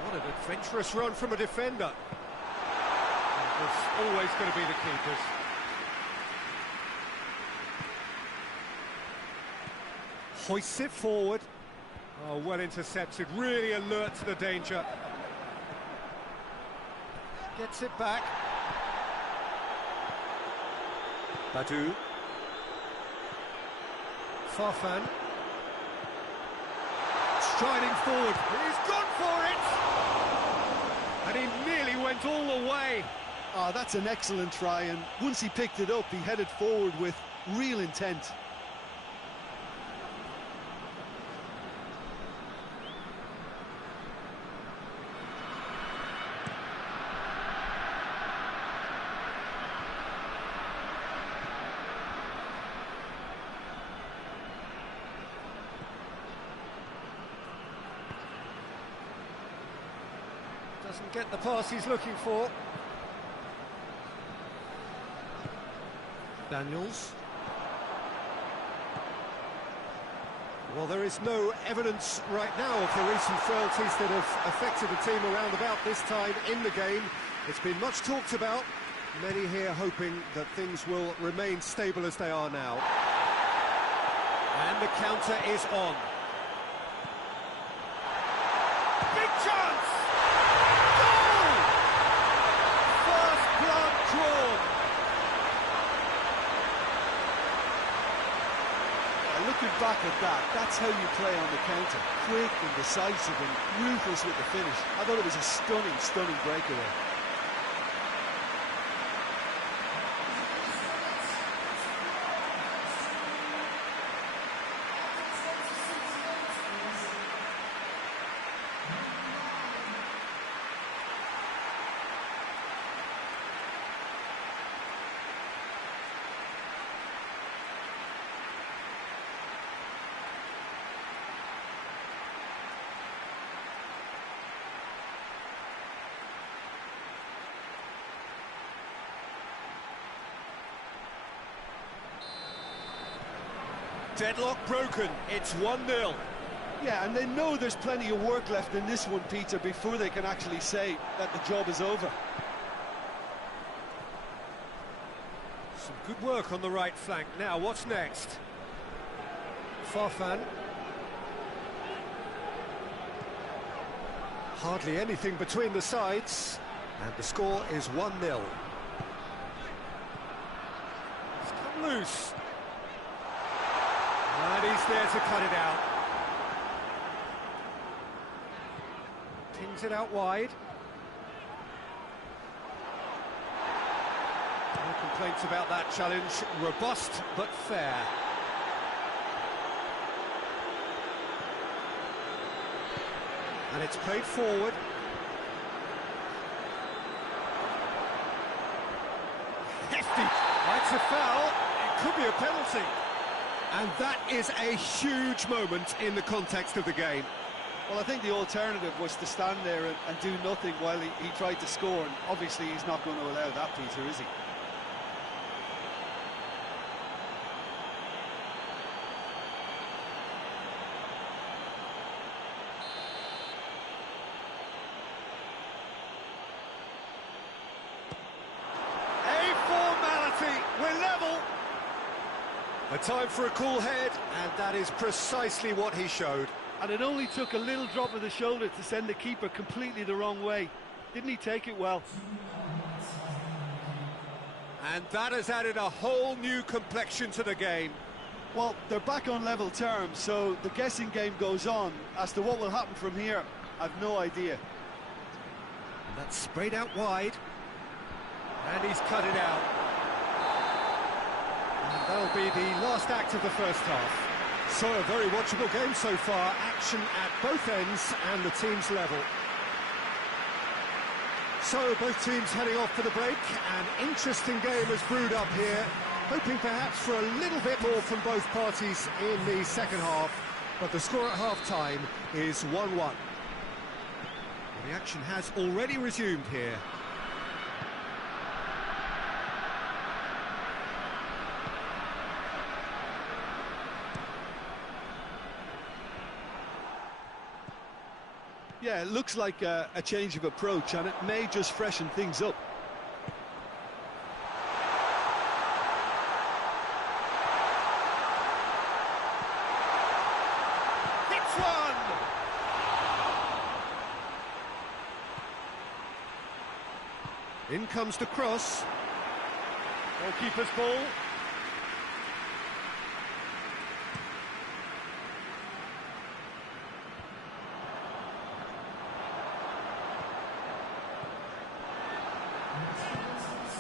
What an adventurous run from a defender. It's always going to be the keepers. Hoists it forward. Oh, well intercepted, really alert to the danger. Gets it back. Badu. Farfan. Striding forward. He's gone for it! And he nearly went all the way. Oh, that's an excellent try, and once he picked it up, he headed forward with real intent. Doesn't get the pass he's looking for. Daniels. Well, there is no evidence right now of the recent frailties that have affected the team around about this time in the game. It's been much talked about. Many here hoping that things will remain stable as they are now. And the counter is on. Big chance! Looking back at that, that's how you play on the counter. Quick and decisive and ruthless with the finish. I thought it was a stunning, stunning breakaway. Deadlock broken, it's 1-0. Yeah, and they know there's plenty of work left in this one, Peter, before they can actually say that the job is over. Some good work on the right flank. Now, what's next? Farfan. Hardly anything between the sides, and the score is 1-0. It's come loose. And he's there to cut it out. Pings it out wide. No complaints about that challenge. Robust but fair. And it's played forward. Hefty. That's a foul. It could be a penalty. And that is a huge moment in the context of the game. Well, I think the alternative was to stand there and do nothing while he tried to score, and obviously he's not going to allow that, Peter, is he? We're level. A time for a cool head, and that is precisely what he showed. And it only took a little drop of the shoulder to send the keeper completely the wrong way. Didn't he take it well? And that has added a whole new complexion to the game. Well, they're back on level terms, so the guessing game goes on. As to what will happen from here, I've no idea. And that's sprayed out wide. And he's cut it out. And that'll be the last act of the first half. So a very watchable game so far. Action at both ends and the team's level. So both teams heading off for the break. An interesting game has brewed up here. Hoping perhaps for a little bit more from both parties in the second half. But the score at half-time is 1-1. The action has already resumed here. Yeah, it looks like a change of approach, and it may just freshen things up. Hits one! In comes the cross. Goalkeeper's ball.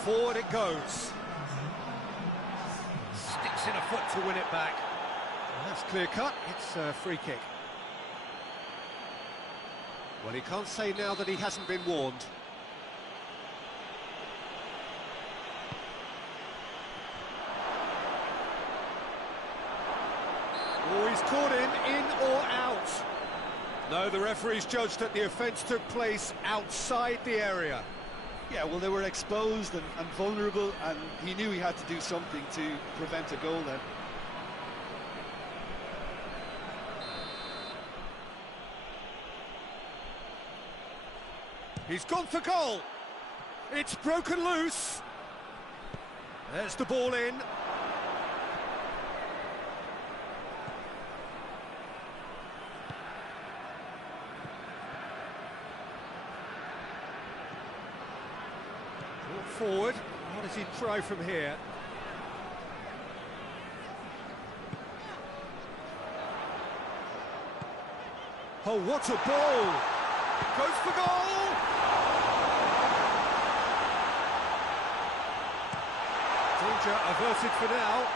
Forward it goes. Sticks in a foot to win it back. And that's clear cut. It's a free kick. Well, he can't say now that he hasn't been warned. Oh, he's caught him in or out. No, the referee's judged that the offence took place outside the area. Yeah, well, they were exposed and vulnerable, and he knew he had to do something to prevent a goal then. He's gone for goal. It's broken loose. There's the ball in. Forward. What does he try from here? Oh, what a ball! Goes for goal! Danger averted for now.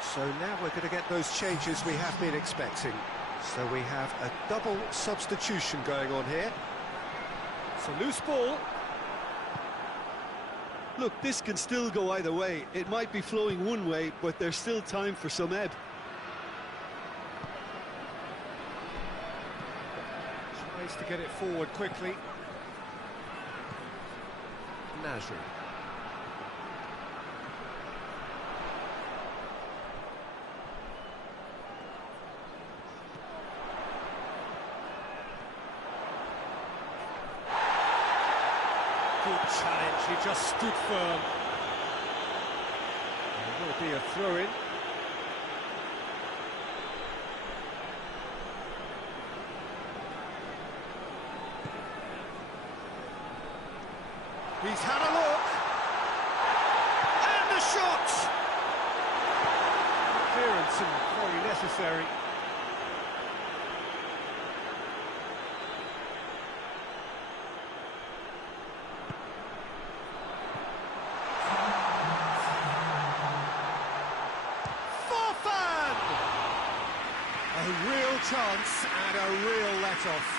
So now we're going to get those changes we have been expecting. So we have a double substitution going on here. It's a loose ball. Look, this can still go either way. It might be flowing one way, but there's still time for some ebb. Tries to get it forward quickly. Nasri. Good challenge, he just stood firm. There will be a throw-in. He's had a look. And the shot! Clearance and very necessary. chance and a real let-off.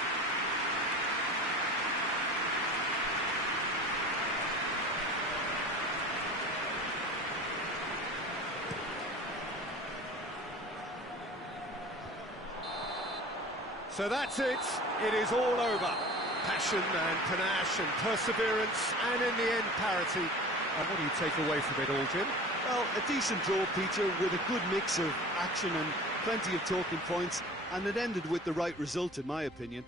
So that's it. It is all over. Passion and panache and perseverance, and in the end, parity. And what do you take away from it all, Jim? Well, a decent draw, Peter, with a good mix of action and plenty of talking points, and it ended with the right result, in my opinion.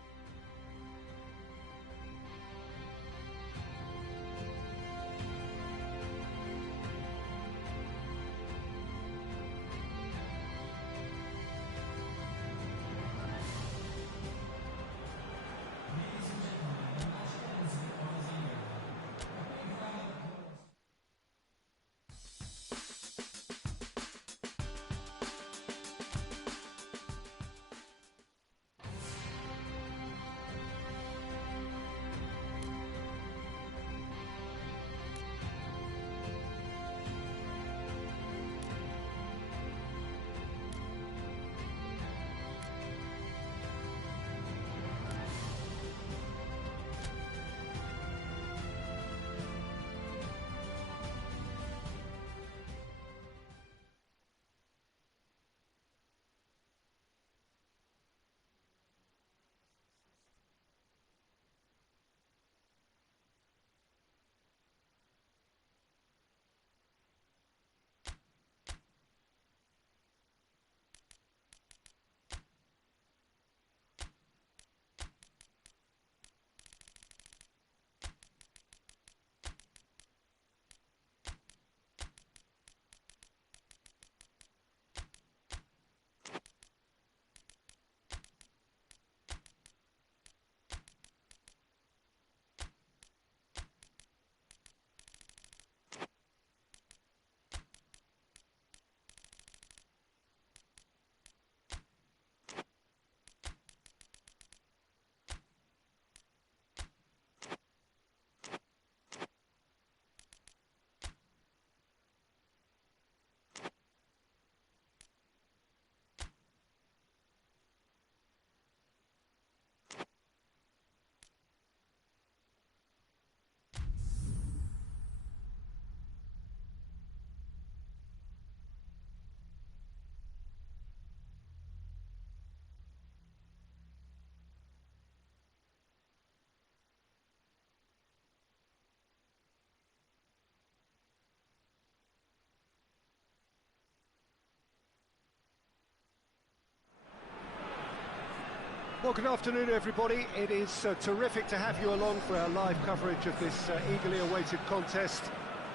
Well, good afternoon, everybody. It is terrific to have you along for our live coverage of this eagerly awaited contest.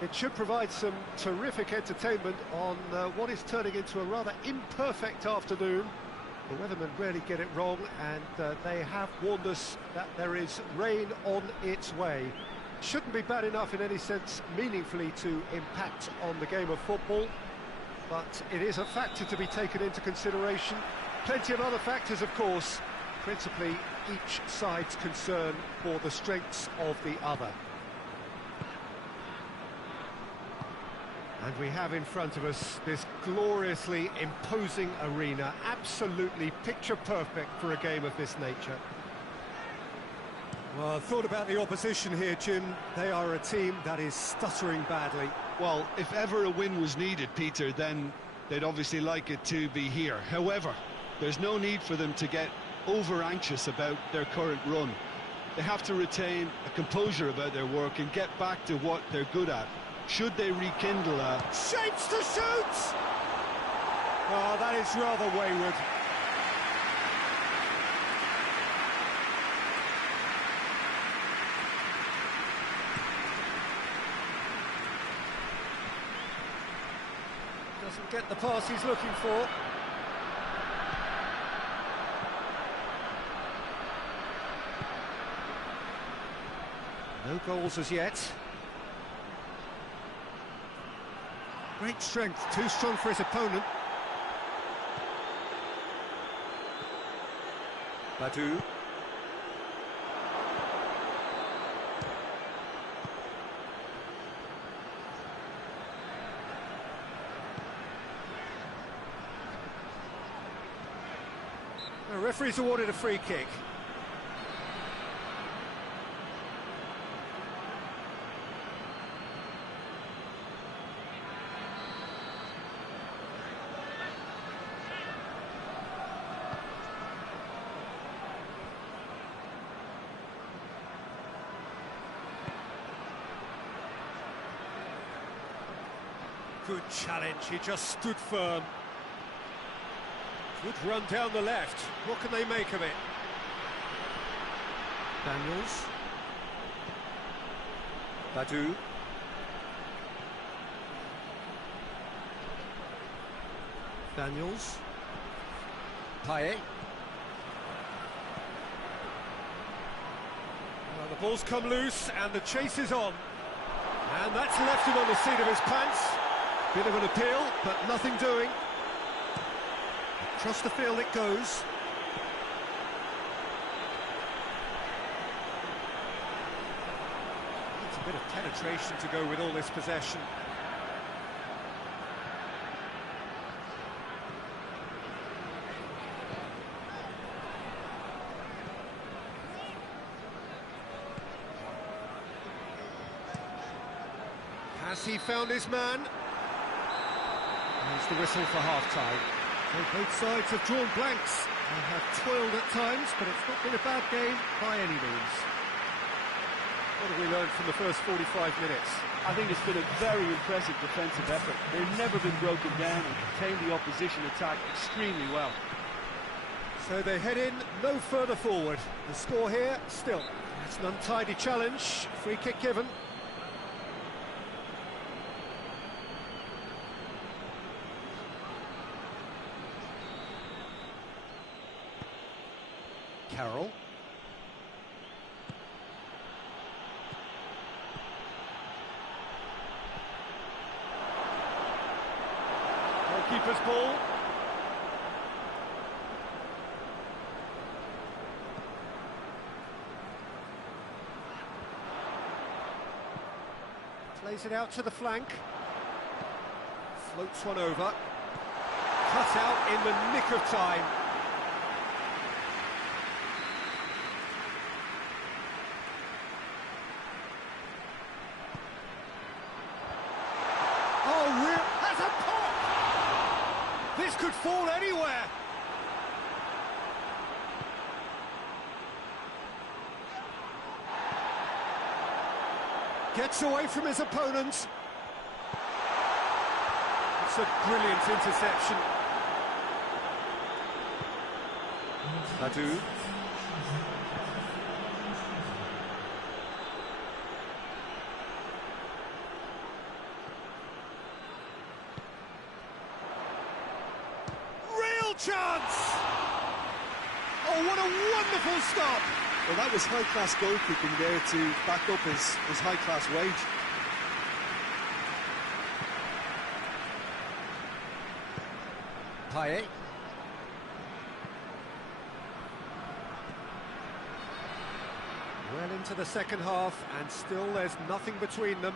It should provide some terrific entertainment on what is turning into a rather imperfect afternoon. The weathermen rarely get it wrong, and they have warned us that there is rain on its way. Shouldn't be bad enough in any sense meaningfully to impact on the game of football, but it is a factor to be taken into consideration. Plenty of other factors, of course, principally each side's concern for the strengths of the other. And we have in front of us this gloriously imposing arena, absolutely picture perfect for a game of this nature. Well, I thought about the opposition here, Jim. They are a team that is stuttering badly. Well, if ever a win was needed, Peter, then they'd obviously like it to be here. However, there's no need for them to get over-anxious about their current run. They have to retain a composure about their work and get back to what they're good at. Should they rekindle a... Shapes to shoot! Oh, that is rather wayward. Doesn't get the pass he's looking for. No goals as yet. Great strength, too strong for his opponent. Badu. The referee's awarded a free kick. Good challenge, he just stood firm. Good run down the left. What can they make of it? Daniels. Badu. Daniels. Payet. Well, the ball's come loose and the chase is on. And that's left him on the seat of his pants. Bit of an appeal, but nothing doing. Trust the field it goes. Needs a bit of penetration to go with all this possession. Has he found his man? Here's the whistle for half-time. So both sides have drawn blanks. They have toiled at times, but it's not been a bad game by any means. What have we learned from the first 45 minutes? I think it's been a very impressive defensive effort. They've never been broken down and contained the opposition attack extremely well. So they head in no further forward. The score here, still. It's an untidy challenge. Free kick given. Carroll. Goalkeeper's ball. Plays it out to the flank. Floats one over. Cut out in the nick of time. This could fall anywhere. Gets away from his opponent. It's a brilliant interception. Badu. Chance! Oh, what a wonderful stop! Well, that was high-class goalkeeping there to back up his high-class wage. Payet. Well into the second half, and still there's nothing between them.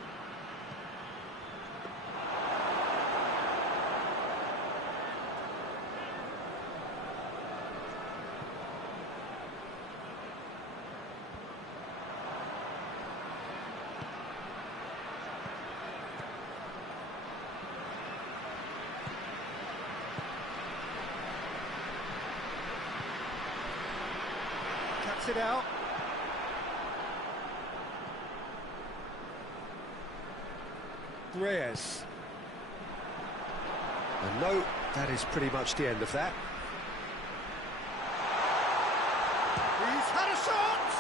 It out. Reyes. And no, that is pretty much the end of that. He's had a shot!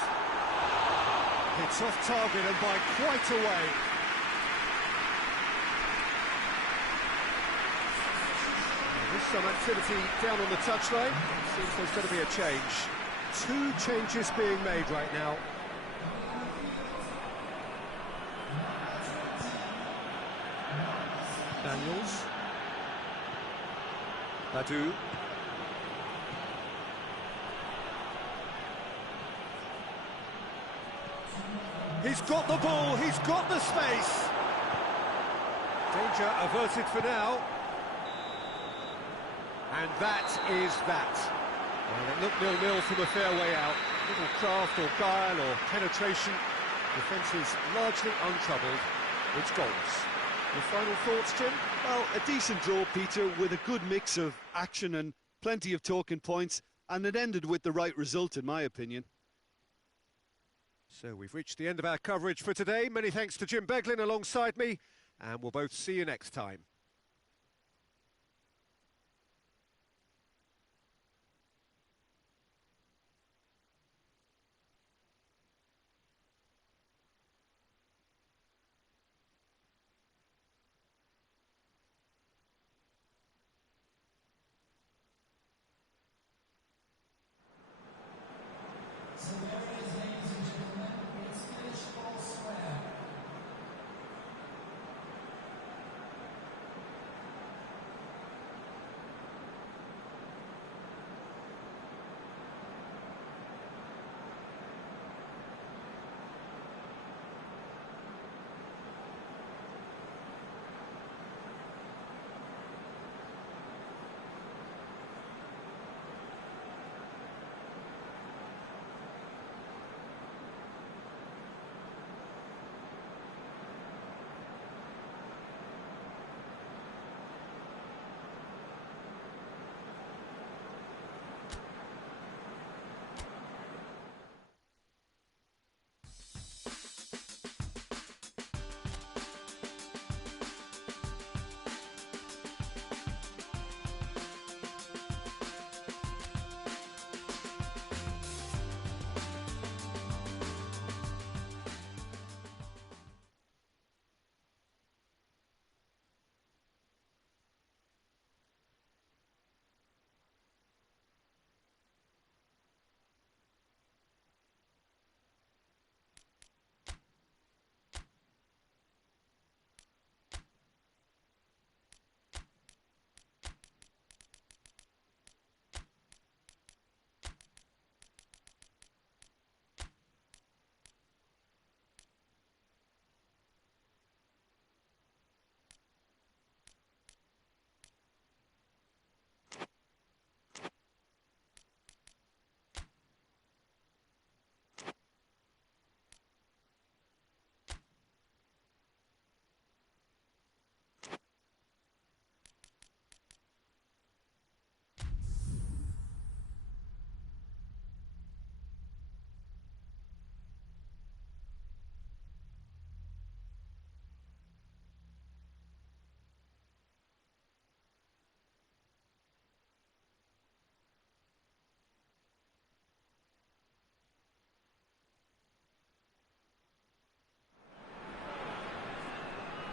It's off target and by quite a way. There's some activity down on the touchline. Seems there's going to be a change. Two changes being made right now. Daniels. Badu. He's got the ball, he's got the space. Danger averted for now. And that is that. Well, it looked 0-0 from a fair way out. Little craft or guile or penetration. Defence is largely untroubled. It's goals. Your final thoughts, Jim? Well, a decent draw, Peter, with a good mix of action and plenty of talking points, and it ended with the right result, in my opinion. So we've reached the end of our coverage for today. Many thanks to Jim Beglin alongside me, and we'll both see you next time.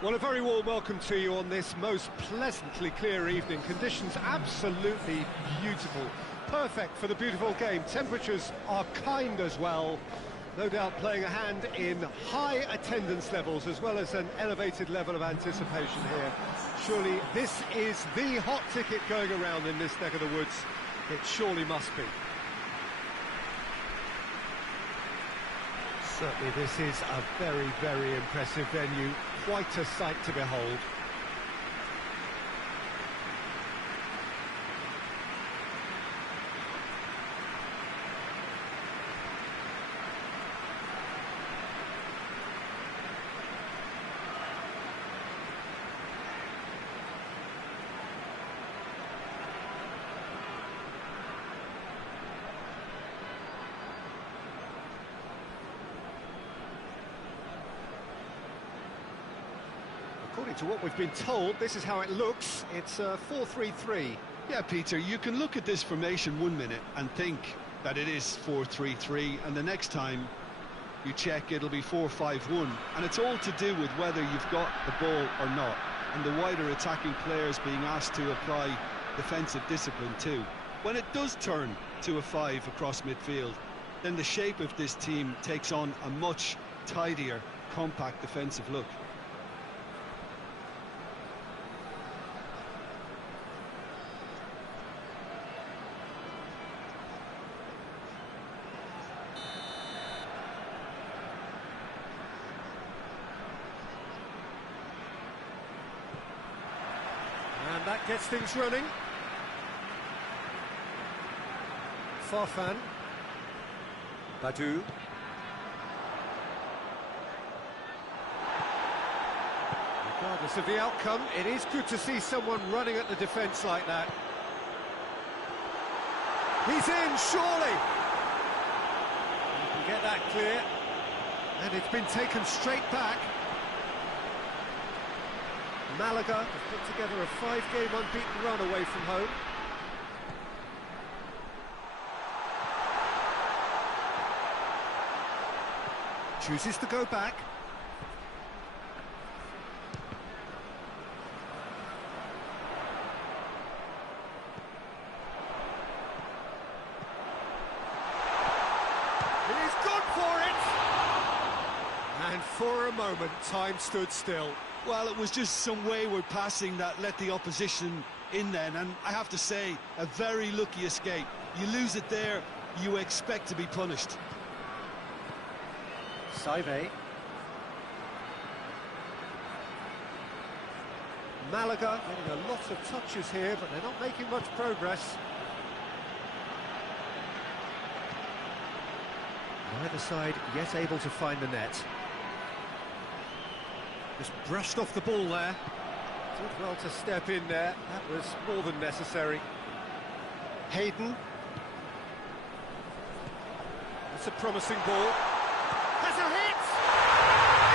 Well, a very warm welcome to you on this most pleasantly clear evening. Conditions absolutely beautiful. Perfect for the beautiful game. Temperatures are kind as well. No doubt playing a hand in high attendance levels as well as an elevated level of anticipation here. Surely this is the hot ticket going around in this neck of the woods. It surely must be. Certainly this is a very, very impressive venue. Quite a sight to behold. According to what we've been told, this is how it looks. It's 4-3-3. Yeah, Peter, you can look at this formation 1 minute and think that it is 4-3-3, and the next time you check it'll be 4-5-1, and it's all to do with whether you've got the ball or not, and the wider attacking players being asked to apply defensive discipline too. When it does turn to a 5 across midfield, then the shape of this team takes on a much tidier, compact defensive look. And that gets things running. Farfan. Badu. Regardless of the outcome, it is good to see someone running at the defence like that. He's in, surely! You can get that clear. And it's been taken straight back. Malaga have put together a 5-game unbeaten run away from home. Chooses to go back. He's gone for it! And for a moment, time stood still. Well, it was just some wayward passing that let the opposition in then, and I have to say, a very lucky escape. You lose it there, you expect to be punished. Saive. Malaga getting a lot of touches here, but they're not making much progress. Neither side yet able to find the net. Just brushed off the ball there. Did well to step in there. That was more than necessary. Hayden. That's a promising ball. Has a hit!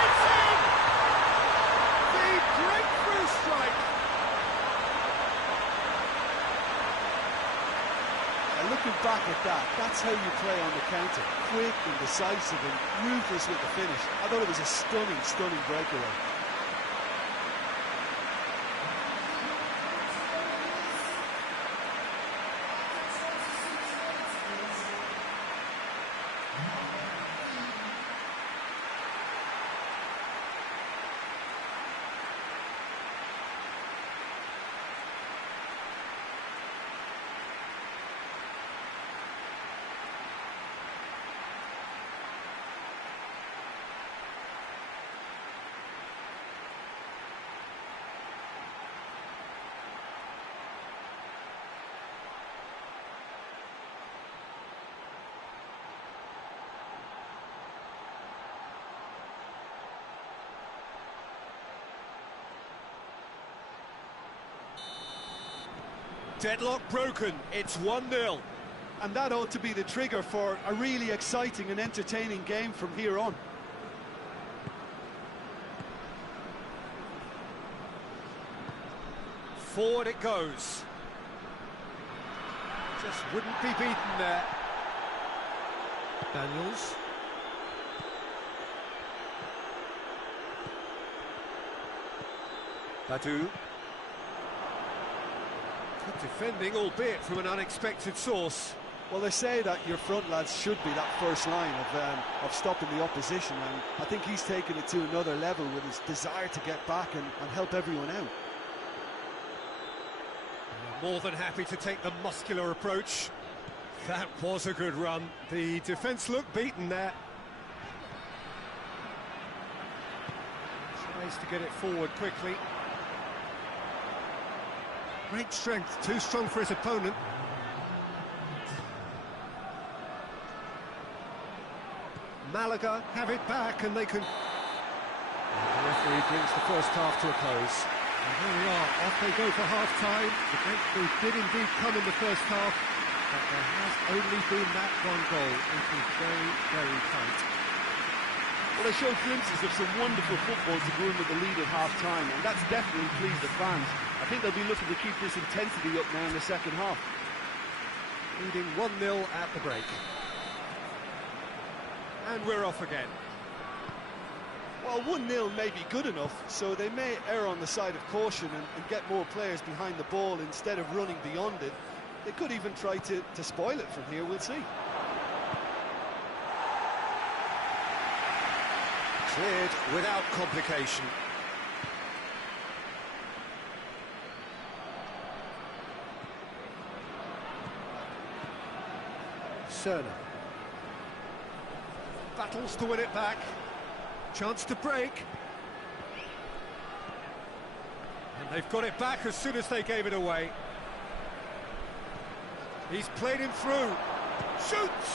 It's in! The breakthrough strike! And looking back at that, that's how you play on the counter. Quick and decisive and ruthless with the finish. I thought it was a stunning, stunning breakaway. Deadlock broken, it's 1-0. And that ought to be the trigger for a really exciting and entertaining game from here on. Forward it goes. Just wouldn't be beaten there. Daniels. Badu. Good defending, albeit from an unexpected source. Well, they say that your front lads should be that first line of stopping the opposition, and I think he's taken it to another level with his desire to get back and help everyone out. More than happy to take the muscular approach. That was a good run. The defence looked beaten there. Tries to get it forward quickly. Great strength, too strong for his opponent. Malaga have it back and they can... And the referee brings the first half to a close. And here we are, off they go for half-time. The breakthrough did indeed come in the first half, but there has only been that one goal. It is very, very tight. Well, they showed glimpses of some wonderful football to go in with the lead at half-time, and that's definitely pleased the fans. I think they'll be looking to keep this intensity up now in the second half. Leading 1-0 at the break. And we're off again. Well, 1-0 may be good enough, so they may err on the side of caution and get more players behind the ball instead of running beyond it. They could even try to spoil it from here, we'll see. Cleared without complication. Cerner. Battles to win it back. Chance to break. And they've got it back as soon as they gave it away. He's played him through. Shoots!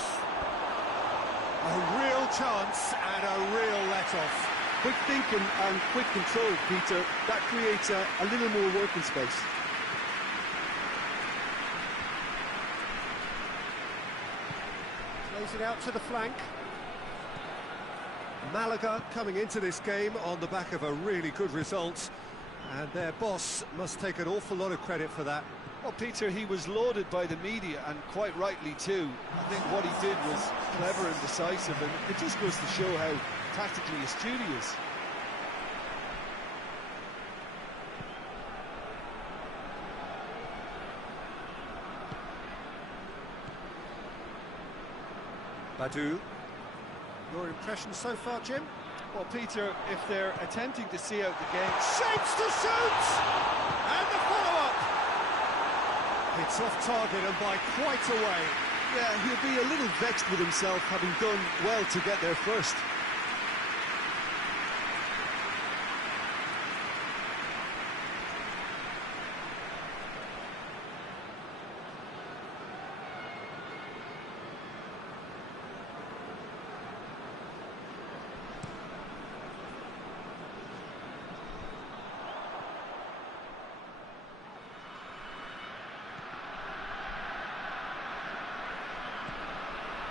A real chance and a real let-off. Quick thinking and quick control, Peter. That creates a little more working space. Plays it out to the flank. Malaga coming into this game on the back of a really good result, and their boss must take an awful lot of credit for that. Well, Peter, he was lauded by the media, and quite rightly too. I think what he did was clever and decisive, and it just goes to show how tactically astute he is. Badu. Your impression so far, Jim? Well, Peter, if they're attempting to see out the game... Shapes to shoot! And the follow-up! It's off target and by quite a way. Yeah, he'll be a little vexed with himself, having done well to get there first.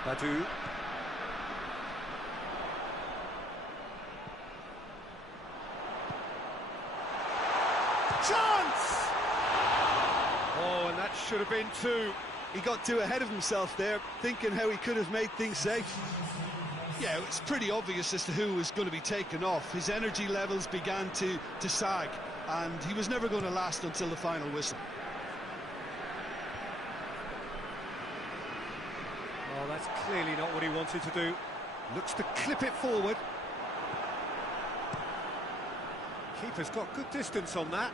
Badu. Chance! Oh, and that should have been two. He got too ahead of himself there, thinking how he could have made things safe. Yeah, it's pretty obvious as to who was going to be taken off. His energy levels began to sag, and he was never going to last until the final whistle. Oh, that's clearly not what he wanted to do. Looks to clip it forward. Keeper's got good distance on that.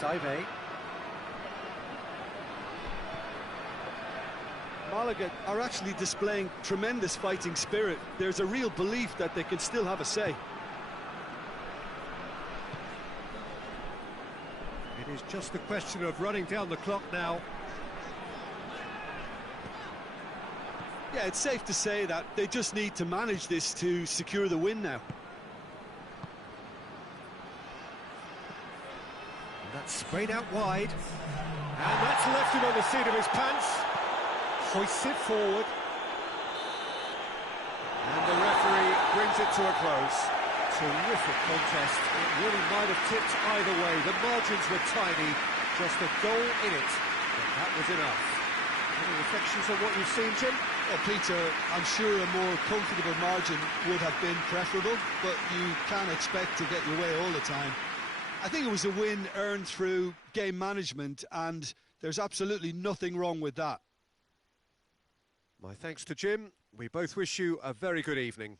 Saive. Malaga are actually displaying tremendous fighting spirit. There's a real belief that they can still have a say. It is just a question of running down the clock now. Yeah, it's safe to say that they just need to manage this to secure the win now. And that's sprayed out wide. And that's left him on the seat of his pants. Hoists it forward. And the referee brings it to a close. Terrific contest. It really might have tipped either way. The margins were tiny, just a goal in it, but that was enough. Any reflections on what you've seen, Jim? Well, Peter, I'm sure a more comfortable margin would have been preferable, but you can't expect to get your way all the time. I think it was a win earned through game management, and there's absolutely nothing wrong with that. My thanks to Jim. We both wish you a very good evening.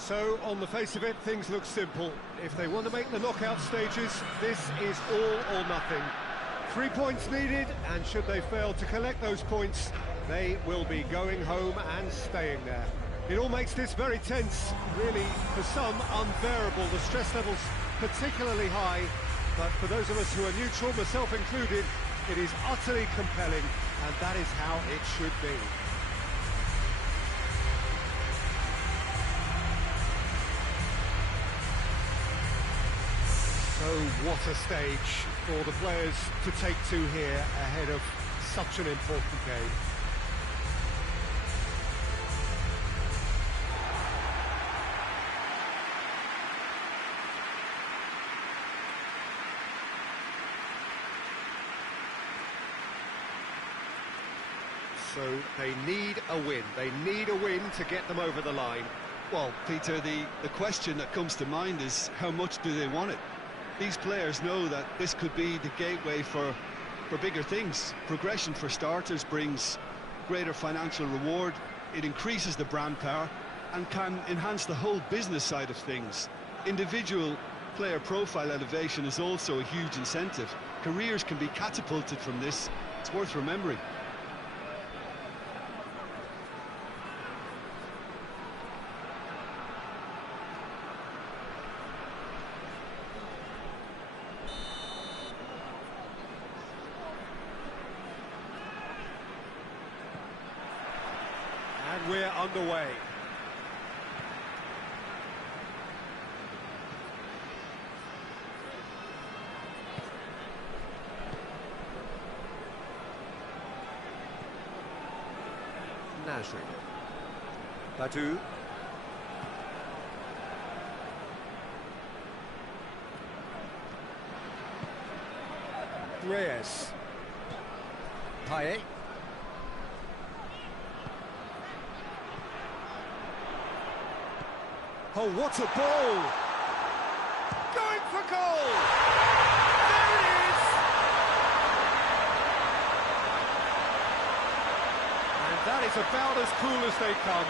So, on the face of it, things look simple. If they want to make the knockout stages, this is all or nothing. 3 points needed, and should they fail to collect those points, they will be going home and staying there. It all makes this very tense, really, for some, unbearable. The stress levels particularly high, but for those of us who are neutral, myself included, it is utterly compelling, and that is how it should be. So what a stage for the players to take to here ahead of such an important game. So they need a win. They need a win to get them over the line. Well, Peter, the question that comes to mind is how much do they want it? These players know that this could be the gateway for bigger things. Progression, for starters, brings greater financial reward. It increases the brand power and can enhance the whole business side of things. Individual player profile elevation is also a huge incentive. Careers can be catapulted from this. It's worth remembering. And we're underway. Nasri. Badu. Reyes. Payet. Oh, what a ball! Going for goal! There it is! And that is about as cool as they come.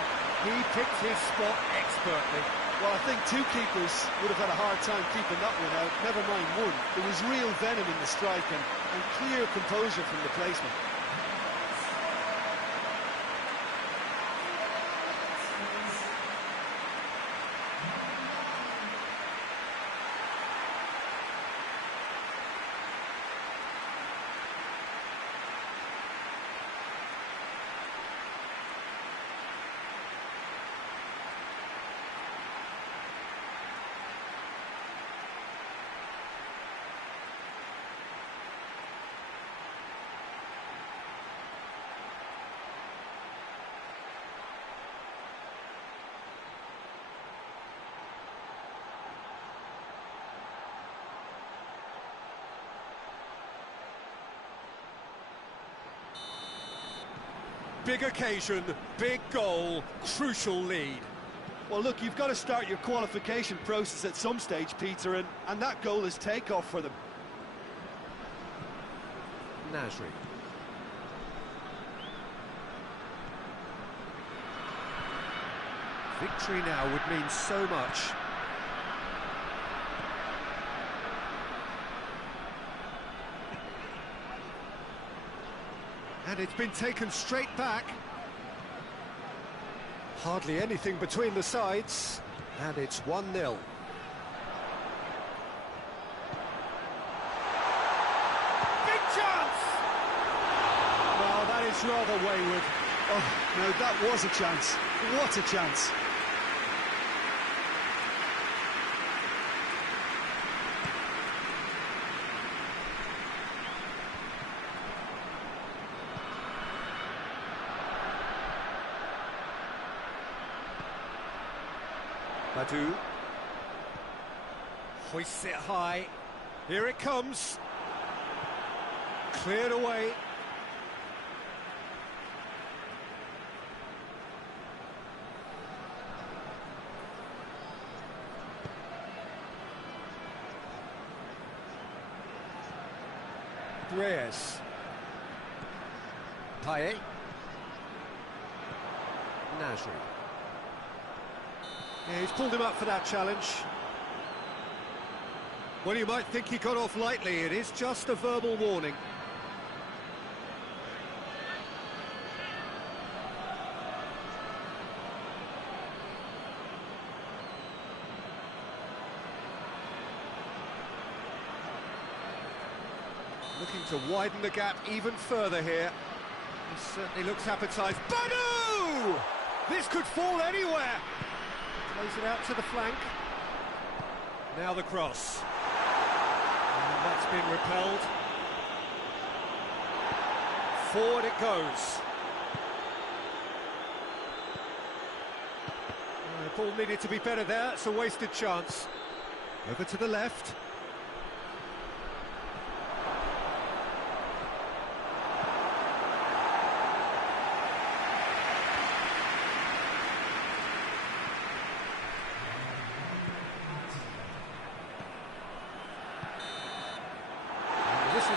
He picked his spot expertly. Well, I think two keepers would have had a hard time keeping that one out, never mind one. There was real venom in the strike and clear composure from the placement. Big occasion, big goal, crucial lead. Well, look, you've got to start your qualification process at some stage, Peter, and that goal is takeoff for them. Nasri. Victory now would mean so much. And it's been taken straight back. Hardly anything between the sides. And it's 1-0. Big chance! Well, that is rather wayward. Oh, no, that was a chance. What a chance. Badu hoists it high. Here it comes. Cleared away. Reyes. Payet. Nasri. Yeah, he's pulled him up for that challenge. Well, you might think he got off lightly. It is just a verbal warning. Looking to widen the gap even further here. This certainly looks appetising. Badu! This could fall anywhere. Plays it out to the flank. Now the cross. And that's been repelled. Forward it goes. The ball needed to be better there. It's a wasted chance. Over to the left.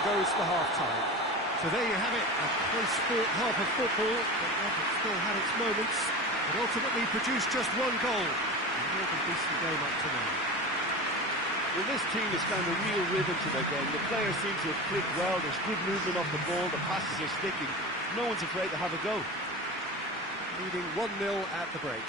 Goes for half-time. So there you have it, a close-fought half of football, but one that still had its moments, and ultimately produced just one goal. A more than decent game up to now. Well, this team has found a real rhythm to their game. The players seem to have clicked well, there's good movement off the ball, the passes are sticking. No one's afraid to have a go. Leading 1-0 at the break.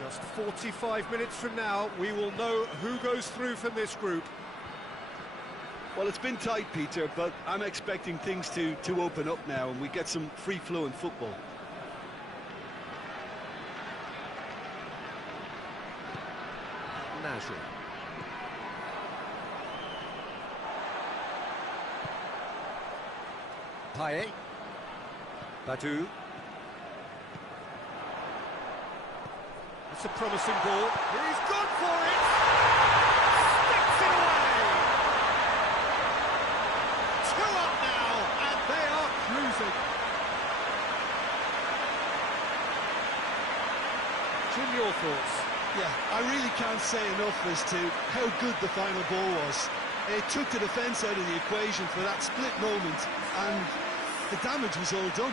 Just 45 minutes from now, we will know who goes through from this group. Well, it's been tight, Peter, but I'm expecting things to open up now and we get some free-flowing football. Nasri. Payet. Badu. It's a promising ball. He's gone for it! Sticks it away! 2 up now, and they are cruising. Jim, your thoughts? Yeah, I really can't say enough as to how good the final ball was. It took the defence out of the equation for that split moment, and the damage was all done.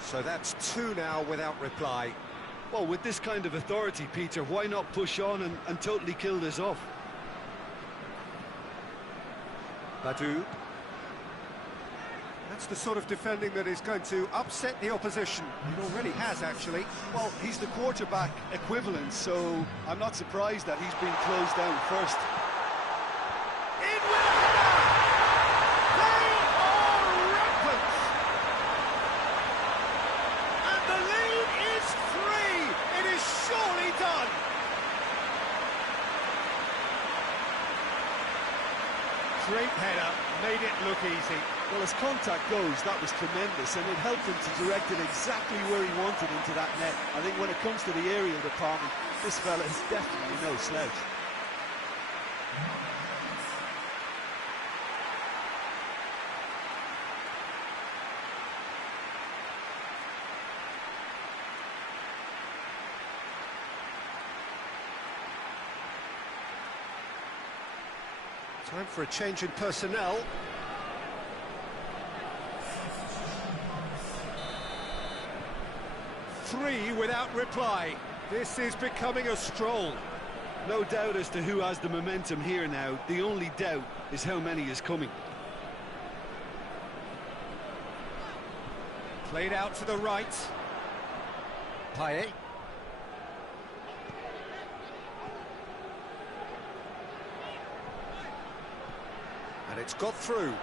So that's 2 now without reply. Well, with this kind of authority, Peter, why not push on and totally kill this off? Badu. That's the sort of defending that is going to upset the opposition. It already has, actually. Well, he's the quarterback equivalent, so I'm not surprised that he's been closed down first. In with a header! They are rampant! And the lead is 3! It is surely done! Great header, made it look easy. Well, as contact goes, that was tremendous, and it helped him to direct it exactly where he wanted into that net. I think when it comes to the aerial department, this fella is definitely no slouch. Time for a change in personnel. Three without reply. This is becoming a stroll. No doubt as to who has the momentum here now. The only doubt is how many is coming. Played out to the right. Payet. And it's got through.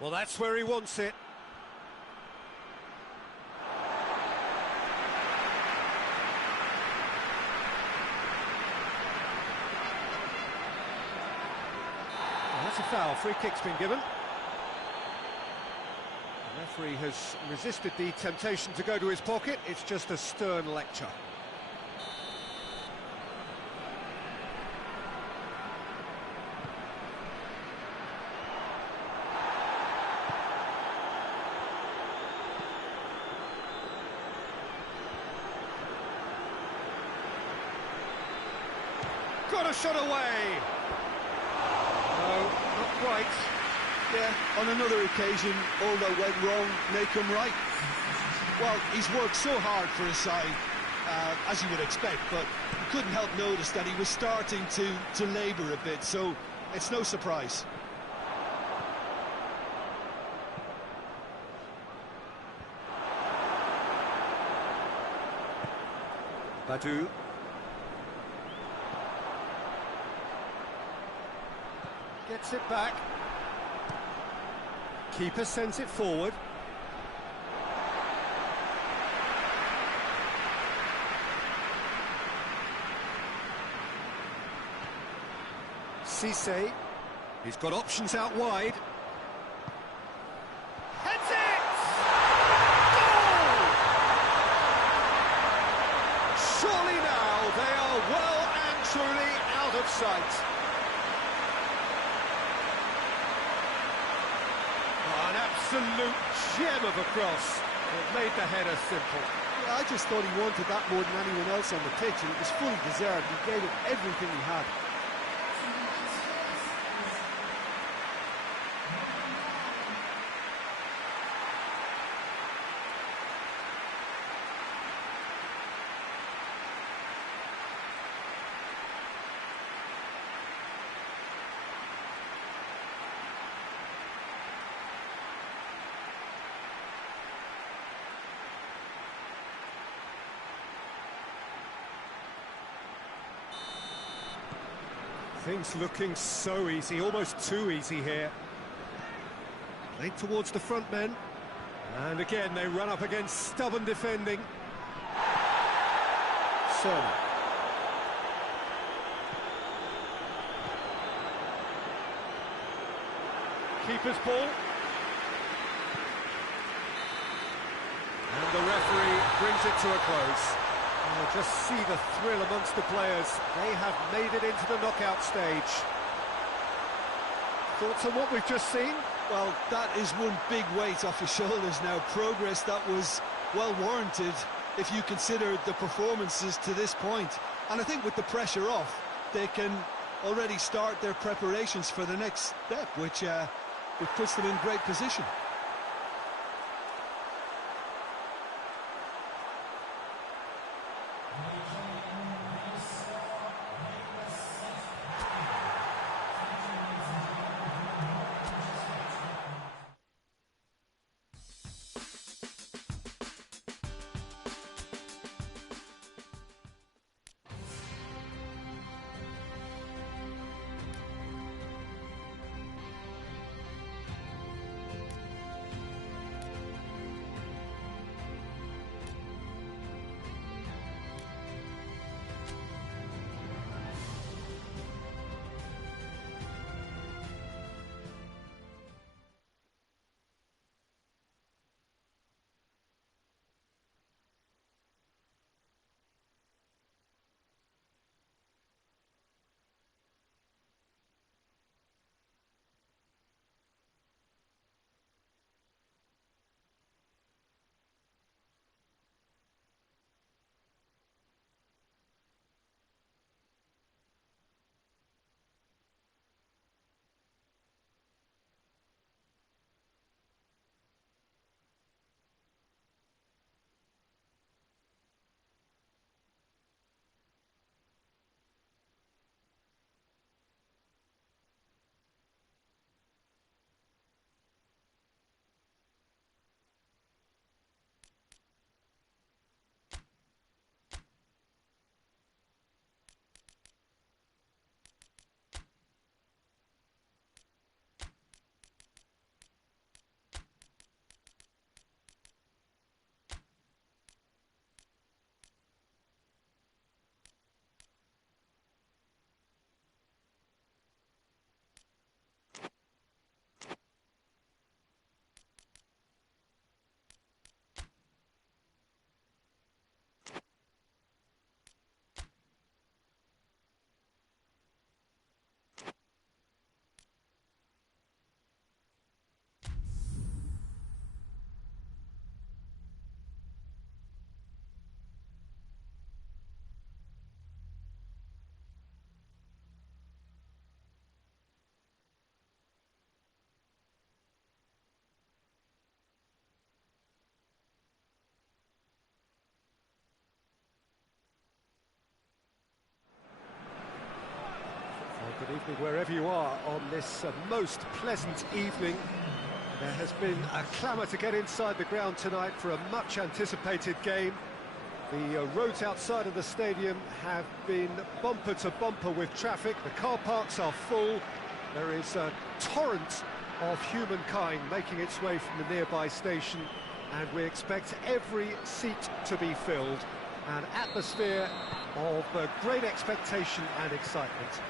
Well, that's where he wants it. foul. Free kick's been given. The referee has resisted the temptation to go to his pocket. It's just a stern lecture. Got a shot away. No, not quite. Yeah, on another occasion, all that went wrong make him right. Well, he's worked so hard for his side, as you would expect, but you couldn't help notice that he was starting to labour a bit, so it's no surprise. Badu. Gets it back. Keeper sends it forward. Cisse. He's got options out wide. Heads it! Goal! Surely now they are well and truly out of sight. An absolute gem of a cross. It made the header simple. Yeah, I just thought he wanted that more than anyone else on the pitch, and it was fully deserved. He gave it everything he had. Things looking so easy, almost too easy here. Played towards the front men. And again, they run up against stubborn defending. Son. Keeper's ball. And the referee brings it to a close. Oh, just see the thrill amongst the players. They have made it into the knockout stage. Thoughts on what we've just seen? Well, that is one big weight off your shoulders now. Progress that was well warranted if you consider the performances to this point. And I think with the pressure off, they can already start their preparations for the next step, which puts them in great position. Good evening wherever you are on this most pleasant evening. There has been a clamour to get inside the ground tonight for a much-anticipated game. The roads outside of the stadium have been bumper to bumper with traffic. The car parks are full. There is a torrent of humankind making its way from the nearby station, and we expect every seat to be filled. An atmosphere of great expectation and excitement.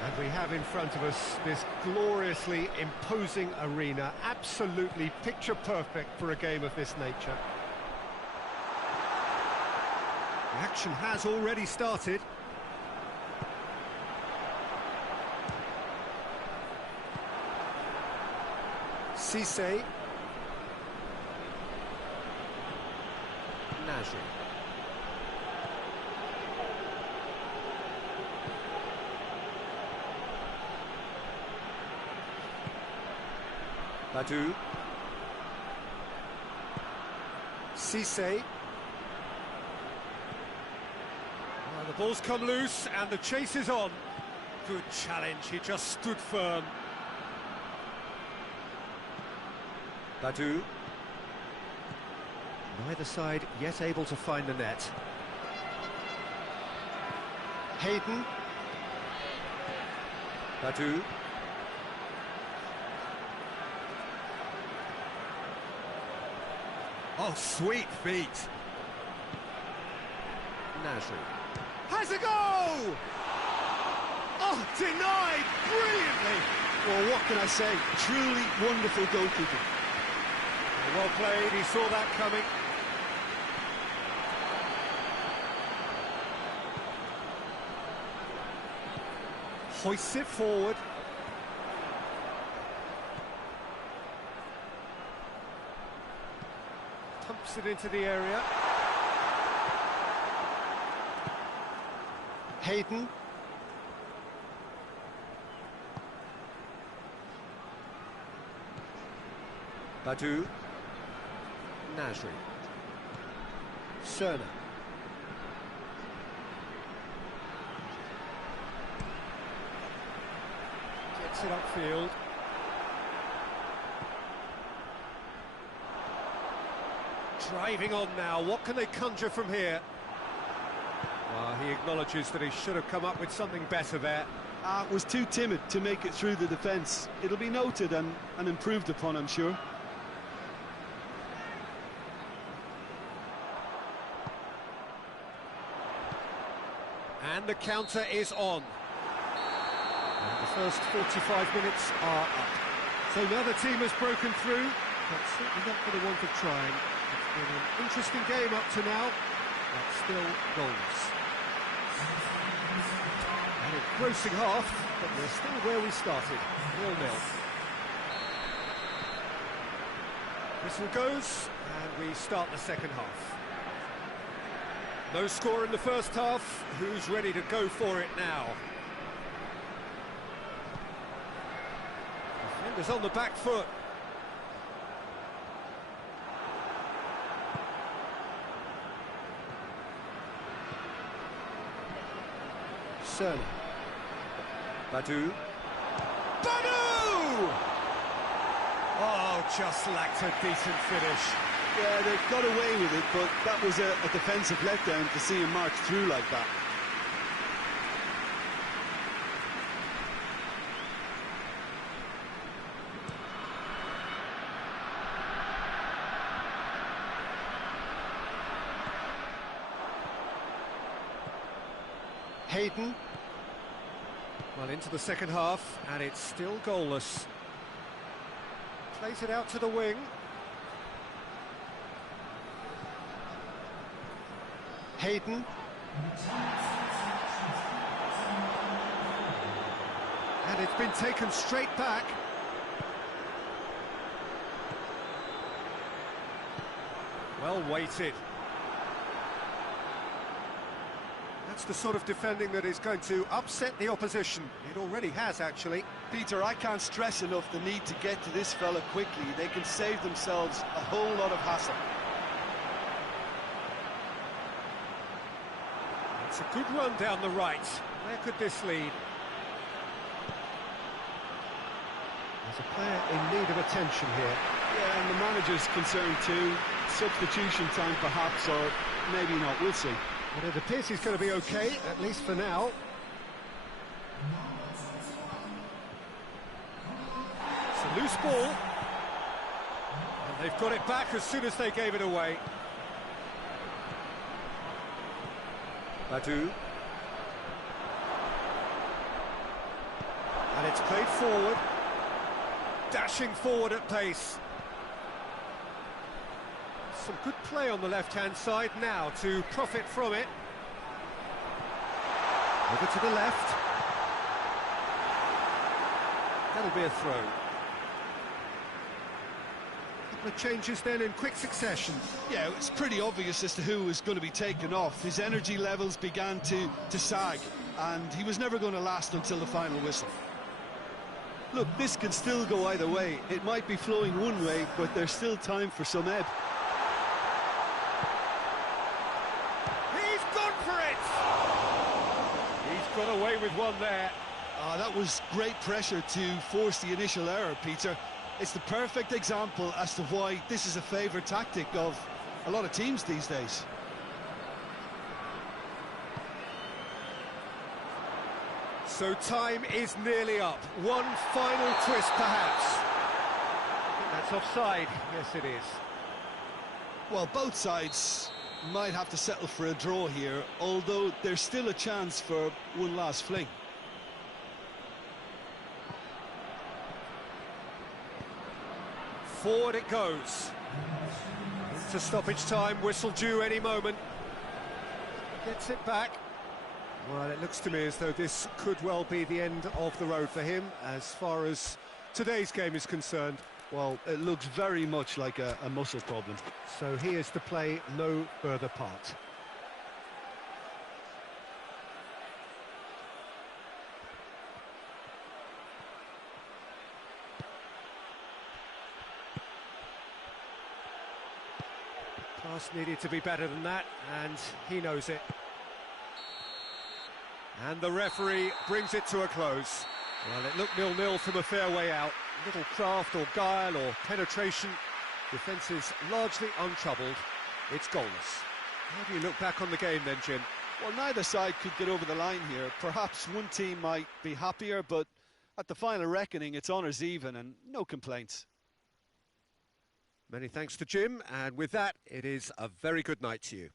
And we have in front of us this gloriously imposing arena, absolutely picture perfect for a game of this nature. The action has already started. Cisse. Nasri. Badu. Cisse. Well, the ball's come loose and the chase is on. Good challenge, he just stood firm. Badu. Neither side yet able to find the net. Hayden. Badu. Oh, sweet feet. Nasri. Has a go! Oh, denied brilliantly. Well, what can I say? Truly wonderful goalkeeping. Well played, he saw that coming. Hoists it forward. Pumps it into the area. Hayden. Badu. Nasri. Cerna. Gets it upfield. Driving on now, what can they conjure from here? Well, he acknowledges that he should have come up with something better there. Was too timid to make it through the defence. It'll be noted and improved upon, I'm sure. And the counter is on. And the first 45 minutes are up. So now the team has broken through, but certainly not for the want of trying. It's been an interesting game up to now, but still goals. An engrossing half, but we're still where we started, 0-0. Whistle goes, and we start the second half. No score in the first half. Who's ready to go for it now? Defenders on the back foot. Cerna. Badu. Badu! Oh, just lacked a decent finish. Yeah, they got away with it, but that was a defensive letdown to see him march through like that. Hayden. Well, into the second half, and it's still goalless. Plays it out to the wing. Hayden. And it's been taken straight back. Well weighted. That's the sort of defending that is going to upset the opposition. It already has, actually. Peter, I can't stress enough the need to get to this fella quickly. They can save themselves a whole lot of hassle. It's a good run down the right. Where could this lead? There's a player in need of attention here. Yeah, and the manager's concerned too. Substitution time perhaps, or maybe not, we'll see. But it appears he's going to be okay, at least for now. It's a loose ball. And they've got it back as soon as they gave it away. Badu. And it's played forward. Dashing forward at pace. Some good play on the left-hand side now to profit from it. Over to the left. That'll be a throw. Couple of changes then in quick succession. Yeah, it's pretty obvious as to who was going to be taken off. His energy levels began to sag, and he was never going to last until the final whistle. Look, this can still go either way. It might be flowing one way, but there's still time for some ebb. He's gone for it! He's got away with one there. That was great pressure to force the initial error, Peter. It's the perfect example as to why this is a favourite tactic of a lot of teams these days. So time is nearly up. One final twist, perhaps. I think that's offside. Yes, it is. Well, both sides might have to settle for a draw here, although there's still a chance for one last fling. Forward it goes. Into stoppage time, whistle due any moment. Gets it back. Well, it looks to me as though this could well be the end of the road for him, as far as today's game is concerned. Well, it looks very much like a muscle problem. So he is to play no further part. Pass needed to be better than that, and he knows it. And the referee brings it to a close. Well, it looked 0-0 from a fair way out. Little craft or guile or penetration. Defence is largely untroubled. It's goalless. How do you look back on the game then, Jim? Well, neither side could get over the line here. Perhaps one team might be happier, but at the final reckoning, it's honours even and no complaints. Many thanks to Jim, and with that, it is a very good night to you.